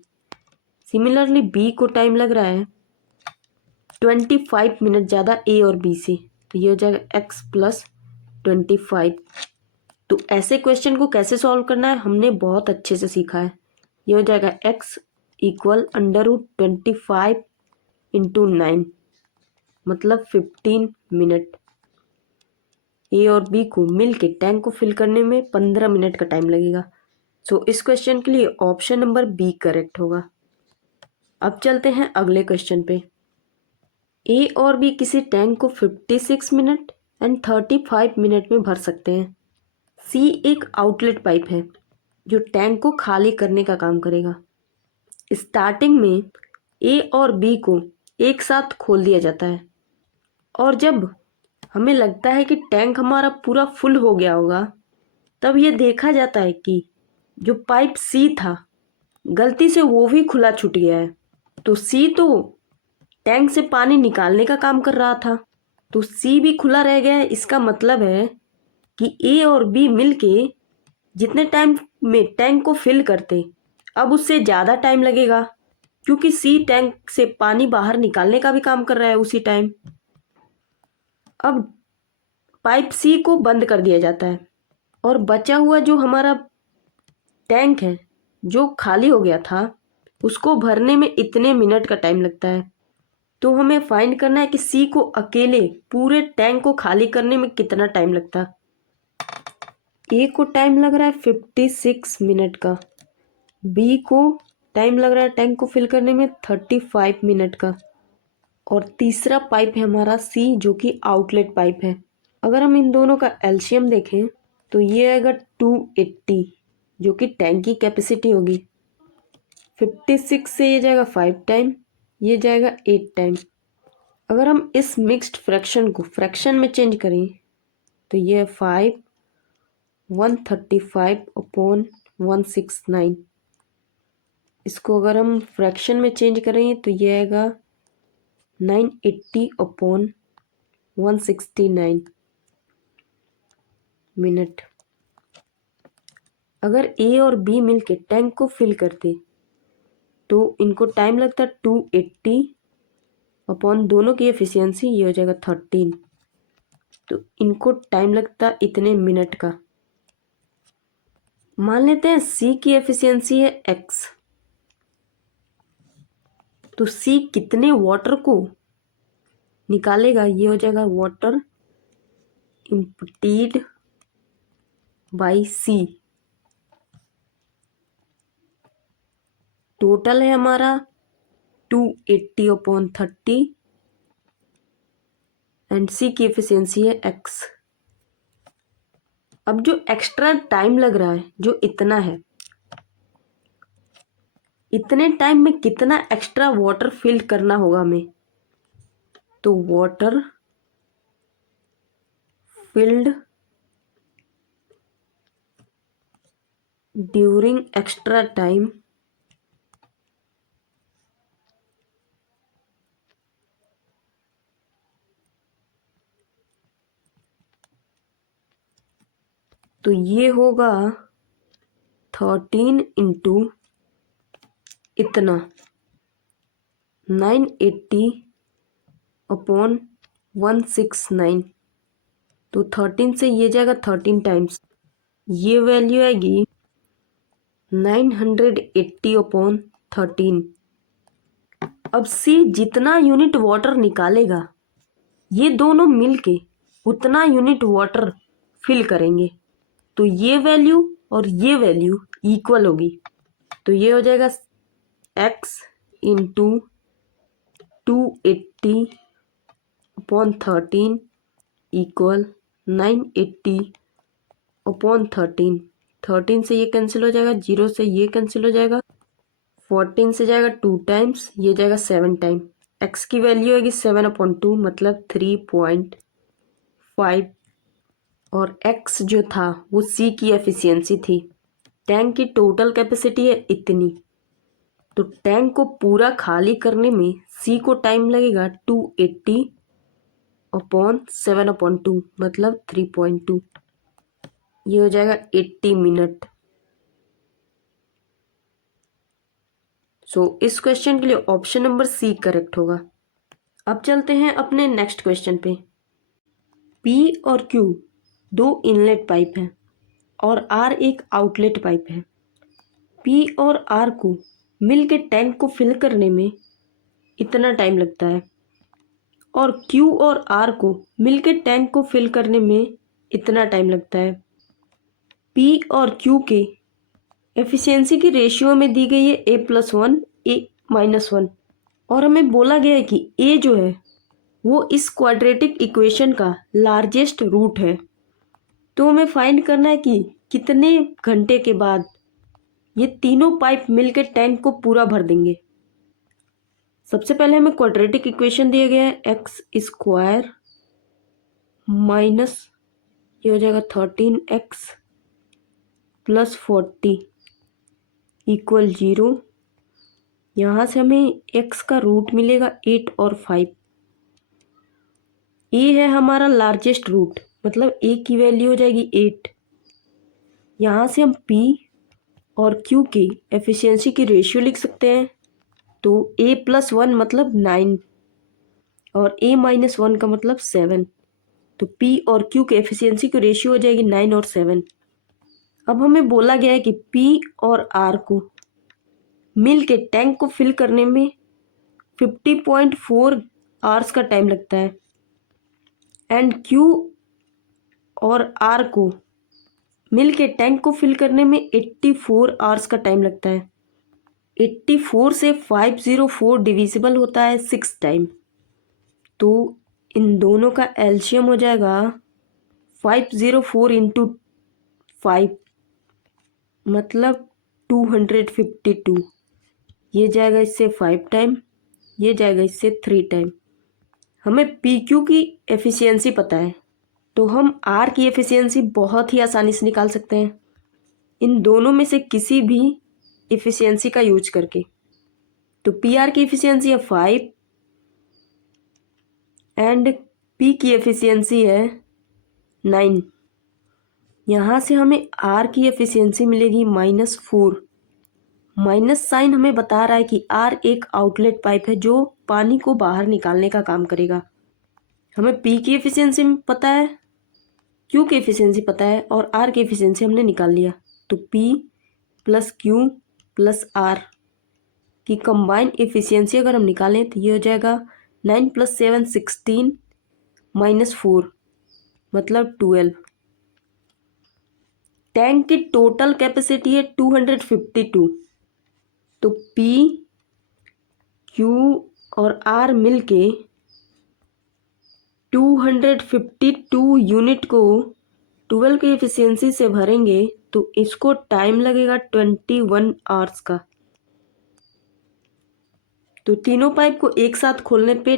सिमिलरली बी को टाइम लग रहा है 25 मिनट ज़्यादा ए और बी से, तो ये हो जाएगा x प्लस 25। तो ऐसे क्वेश्चन को कैसे सॉल्व करना है हमने बहुत अच्छे से सीखा है। ये हो जाएगा x इक्वल √25 इंटू 9 मतलब 15 मिनट। ए और बी को मिल के टैंक को फिल करने में 15 मिनट का टाइम लगेगा। सो इस क्वेश्चन के लिए ऑप्शन नंबर बी करेक्ट होगा। अब चलते हैं अगले क्वेश्चन पे। ए और बी किसी टैंक को 56 मिनट एंड 35 मिनट में भर सकते हैं। सी एक आउटलेट पाइप है जो टैंक को खाली करने का काम करेगा। स्टार्टिंग में ए और बी को एक साथ खोल दिया जाता है और जब हमें लगता है कि टैंक हमारा पूरा फुल हो गया होगा तब ये देखा जाता है कि जो पाइप सी था गलती से वो भी खुला छूट गया है। तो सी तो टैंक से पानी निकालने का काम कर रहा था, तो सी भी खुला रह गया है। इसका मतलब है कि ए और बी मिलके जितने टाइम में टैंक को फिल करते अब उससे ज़्यादा टाइम लगेगा, क्योंकि सी टैंक से पानी बाहर निकालने का भी काम कर रहा है उसी टाइम। अब पाइप सी को बंद कर दिया जाता है और बचा हुआ जो हमारा टैंक है जो खाली हो गया था उसको भरने में इतने मिनट का टाइम लगता है। तो हमें फाइंड करना है कि सी को अकेले पूरे टैंक को खाली करने में कितना टाइम लगता है। ए को टाइम लग रहा है 56 मिनट का, बी को टाइम लग रहा है टैंक को फिल करने में 35 मिनट का, और तीसरा पाइप है हमारा सी जो कि आउटलेट पाइप है। अगर हम इन दोनों का एलसीएम देखें तो ये आएगा 280 जो कि टैंक की कैपेसिटी होगी। 56 से ये जाएगा 5 टाइम, ये जाएगा 8 टाइम। अगर हम इस मिक्स्ड फ्रैक्शन को फ्रैक्शन में चेंज करें तो ये 135/169। इसको अगर हम फ्रैक्शन में चेंज करें तो ये आएगा 980/169 मिनट। अगर ए और बी मिलके टैंक को फिल करते तो इनको टाइम लगता 280 दोनों की एफिशिएंसी, ये हो जाएगा 13। तो इनको टाइम लगता इतने मिनट का। मान लेते हैं सी की एफिशिएंसी है एक्स, तो सी कितने वाटर को निकालेगा, ये हो जाएगा वाटर इम्पटीड बाई सी। टोटल है हमारा 280/30 एंड सी की एफिशिएंसी है एक्स। अब जो एक्स्ट्रा टाइम लग रहा है जो इतना है, इतने टाइम में कितना एक्स्ट्रा वाटर फिल करना होगा हमें, तो water field during extra time तो ये होगा 13 इंटू इतना 980/169। तो 13 से ये जाएगा 13 टाइम्स, ये वैल्यू आएगी 980/13। अब सी जितना यूनिट वाटर निकालेगा ये दोनों मिलके उतना यूनिट वाटर फिल करेंगे। तो ये वैल्यू और ये वैल्यू इक्वल होगी। तो ये हो जाएगा x इंटू 280/13 इक्वल 980/13। 13 से ये कैंसिल हो जाएगा, 0 से ये कैंसिल हो जाएगा, 14 से जाएगा 2 टाइम्स, ये जाएगा 7 टाइम। x की वैल्यू आएगी 7/2 मतलब 3.5 और x जो था वो c की एफिशिएंसी थी। टैंक की टोटल कैपेसिटी है इतनी, तो टैंक को पूरा खाली करने में c को टाइम लगेगा 280/7/2 मतलब 3.2, ये हो जाएगा 80 मिनट। सो इस क्वेश्चन के लिए ऑप्शन नंबर सी करेक्ट होगा। अब चलते हैं अपने नेक्स्ट क्वेश्चन पे। P और Q दो इनलेट पाइप हैं और R एक आउटलेट पाइप है। P और R को मिल के टैंक को फिल करने में इतना टाइम लगता है और Q और R को मिल के टैंक को फिल करने में इतना टाइम लगता है। P और Q के एफिशिएंसी की रेशियो में दी गई है A+1 A-1 और हमें बोला गया है कि A जो है वो इस क्वाड्रेटिक इक्वेशन का लार्जेस्ट रूट है। तो हमें फाइंड करना है कि कितने घंटे के बाद ये तीनों पाइप मिलकर टैंक को पूरा भर देंगे। सबसे पहले हमें क्वाड्रेटिक इक्वेशन दिया गया है x² माइनस ये हो जाएगा 13x प्लस 40 इक्वल 0। यहाँ से हमें x का रूट मिलेगा 8 और 5। a है हमारा लार्जेस्ट रूट मतलब a की वैल्यू हो जाएगी 8। यहाँ से हम p और q की एफिशिएंसी की रेशियो लिख सकते हैं। तो A+1 मतलब 9 और A-1 का मतलब 7। तो P और Q के एफिशिएंसी की रेशियो हो जाएगी 9 और 7। अब हमें बोला गया है कि P और R को मिल के टैंक को फिल करने में 50.4 आवर्स का टाइम लगता है एंड Q और R को मिल के टैंक को फिल करने में 84 आवर्स का टाइम लगता है। 84 से 504 डिविजिबल होता है 6 टाइम। तो इन दोनों का एलसीएम हो जाएगा 504 इंटू 5 मतलब 252। ये जाएगा इससे 5 टाइम, ये जाएगा इससे 3 टाइम। हमें पी क्यू की एफिशिएंसी पता है, तो हम आर की एफिशिएंसी बहुत ही आसानी से निकाल सकते हैं इन दोनों में से किसी भी एफिशिएंसी का यूज करके। तो पी आर की एफिशिएंसी है 5 एंड पी की एफिशिएंसी है 9। यहाँ से हमें आर की एफिशिएंसी मिलेगी -4। माइनस साइन हमें बता रहा है कि आर एक आउटलेट पाइप है जो पानी को बाहर निकालने का काम करेगा। हमें पी की एफिशिएंसी पता है, क्यू की एफिशिएंसी पता है और आर की एफिशिएंसी हमने निकाल लिया। तो p plus q plus r की कंबाइन एफिशिएंसी अगर हम निकालें तो ये हो जाएगा 9 + 7 16 -4 मतलब 12। टैंक की टोटल कैपेसिटी है 252। तो पी क्यू और आर मिलके 252 यूनिट को 12 की एफिशिएंसी से भरेंगे तो इसको टाइम लगेगा 21 आवर्स का। तो तीनों पाइप को एक साथ खोलने पे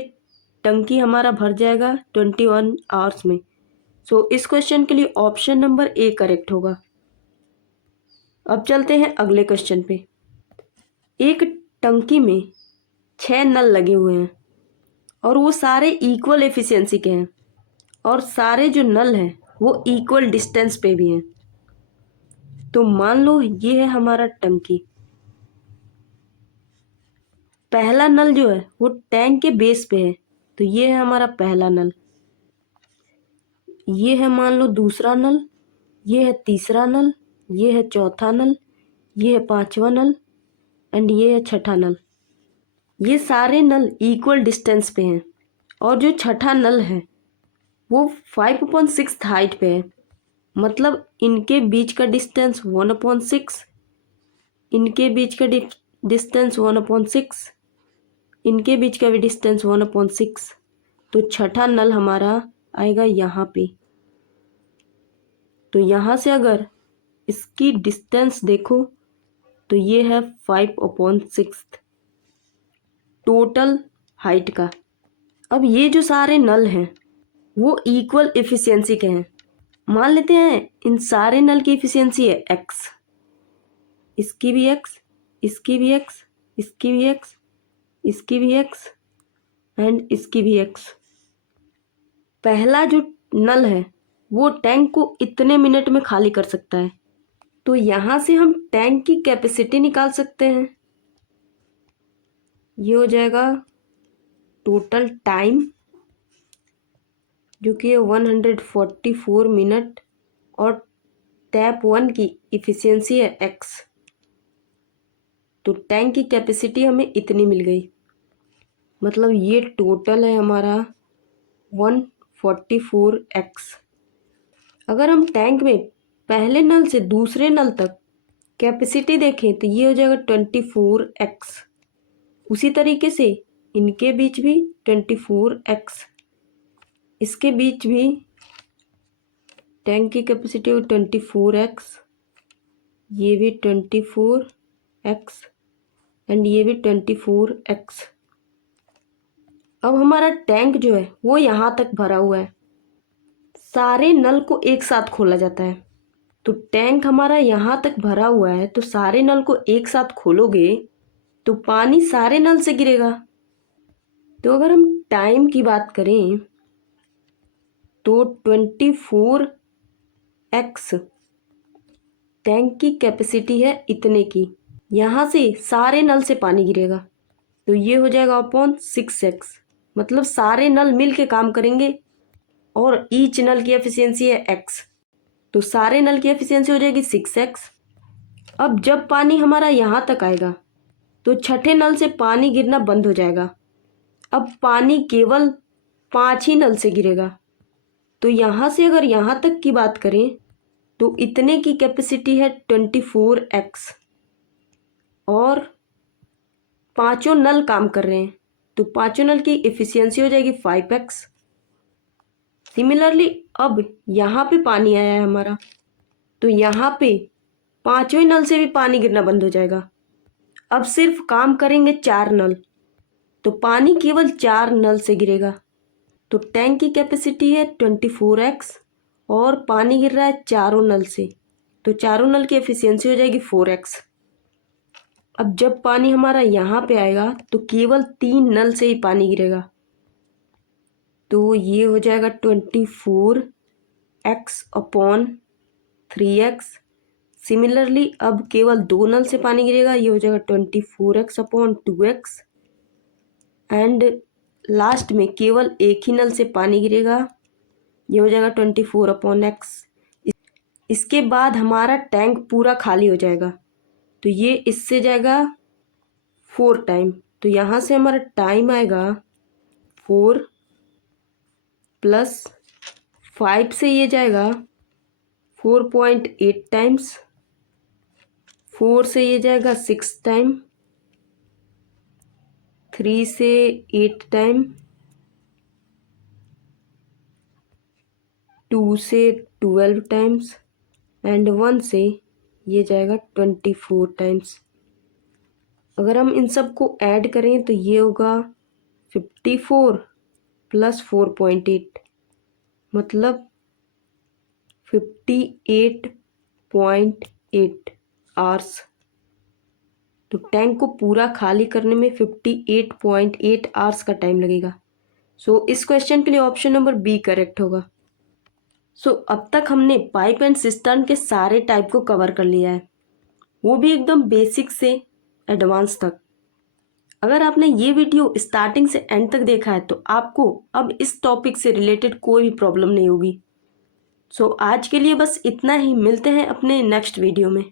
टंकी हमारा भर जाएगा 21 आवर्स में। सो इस क्वेश्चन के लिए ऑप्शन नंबर ए करेक्ट होगा। अब चलते हैं अगले क्वेश्चन पे। एक टंकी में 6 नल लगे हुए हैं और वो सारे इक्वल एफिशिएंसी के हैं और सारे जो नल हैं वो इक्वल डिस्टेंस पे भी हैं। तो मान लो ये है हमारा टंकी। पहला नल जो है वो टैंक के बेस पे है, तो ये है हमारा पहला नल। ये है मान लो दूसरा नल, ये है तीसरा नल, ये है चौथा नल, ये है पांचवा नल एंड ये है छठा नल। ये सारे नल इक्वल डिस्टेंस पे हैं और जो छठा नल है वो 5/6 हाइट पे है, मतलब इनके बीच का डिस्टेंस 1/6, इनके बीच का डिस्टेंस 1/6, इनके बीच का भी डिस्टेंस 1/6। तो छठा नल हमारा आएगा यहाँ पे। तो यहाँ से अगर इसकी डिस्टेंस देखो तो ये है 5/6 टोटल हाइट का। अब ये जो सारे नल हैं वो इक्वल एफिशिएंसी के हैं। मान लेते हैं इन सारे नल की एफिशिएंसी है x, इसकी भी x, इसकी भी x, इसकी भी x, इसकी भी x एंड इसकी भी x। पहला जो नल है वो टैंक को इतने मिनट में खाली कर सकता है। तो यहाँ से हम टैंक की कैपेसिटी निकाल सकते हैं। ये हो जाएगा टोटल टाइम जो कि 144 मिनट और टैप 1 की इफिशियंसी है x। तो टैंक की कैपेसिटी हमें इतनी मिल गई, मतलब ये टोटल है हमारा 144x। अगर हम टैंक में पहले नल से दूसरे नल तक कैपेसिटी देखें तो ये हो जाएगा 24x। उसी तरीके से इनके बीच भी 24x, इसके बीच भी टैंक की कैपेसिटी हो 24x, ये भी 24x एंड ये भी 24x। अब हमारा टैंक जो है वो यहाँ तक भरा हुआ है। सारे नल को एक साथ खोला जाता है। तो टैंक हमारा यहाँ तक भरा हुआ है, तो सारे नल को एक साथ खोलोगे तो पानी सारे नल से गिरेगा। तो अगर हम टाइम की बात करें तो 24x टैंक की कैपेसिटी है इतने की, यहाँ से सारे नल से पानी गिरेगा तो ये हो जाएगा अपॉन 6x, मतलब सारे नल मिल के काम करेंगे और ईच नल की एफिशिएंसी है x, तो सारे नल की एफिशिएंसी हो जाएगी 6x। अब जब पानी हमारा यहाँ तक आएगा तो छठे नल से पानी गिरना बंद हो जाएगा। अब पानी केवल 5 ही नल से गिरेगा। तो यहाँ से अगर यहाँ तक की बात करें तो इतने की कैपेसिटी है 24x और पांचों नल काम कर रहे हैं, तो पांचों नल की एफिशिएंसी हो जाएगी 5x। सिमिलरली अब यहाँ पे पानी आया है हमारा, तो यहाँ पे पांचों नल से भी पानी गिरना बंद हो जाएगा। अब सिर्फ काम करेंगे 4 नल, तो पानी केवल 4 नल से गिरेगा। तो टैंक की कैपेसिटी है 24x और पानी गिर रहा है चारों नल से, तो चारों नल की एफिशिएंसी हो जाएगी 4x। अब जब पानी हमारा यहाँ पे आएगा तो केवल 3 नल से ही पानी गिरेगा, तो ये हो जाएगा 24x अपॉन 3x। सिमिलरली अब केवल 2 नल से पानी गिरेगा, ये हो जाएगा 24x upon 2x। And last में केवल एक ही नल से पानी गिरेगा, ये हो जाएगा 24 अपॉन x। इसके बाद हमारा टैंक पूरा खाली हो जाएगा, तो ये इससे जाएगा 4 टाइम, तो यहाँ से हमारा टाइम आएगा 4 प्लस 5 से ये जाएगा 4.8 टाइम्स, 4 से ये जाएगा 6 टाइम, 3 से 8 टाइम, 2 से 12 टाइम्स एंड 1 से ये जाएगा 24 टाइम्स। अगर हम इन सब को ऐड करें तो ये होगा 54 प्लस 4.8 मतलब 58.8 आवर्स। तो टैंक को पूरा खाली करने में 58.8 आवर्स का टाइम लगेगा। सो इस क्वेश्चन के लिए ऑप्शन नंबर बी करेक्ट होगा। सो अब तक हमने पाइप एंड सिस्टर्न के सारे टाइप को कवर कर लिया है, वो भी एकदम बेसिक से एडवांस तक। अगर आपने ये वीडियो स्टार्टिंग से एंड तक देखा है तो आपको अब इस टॉपिक से रिलेटेड कोई भी प्रॉब्लम नहीं होगी। सो आज के लिए बस इतना ही, मिलते हैं अपने नेक्स्ट वीडियो में।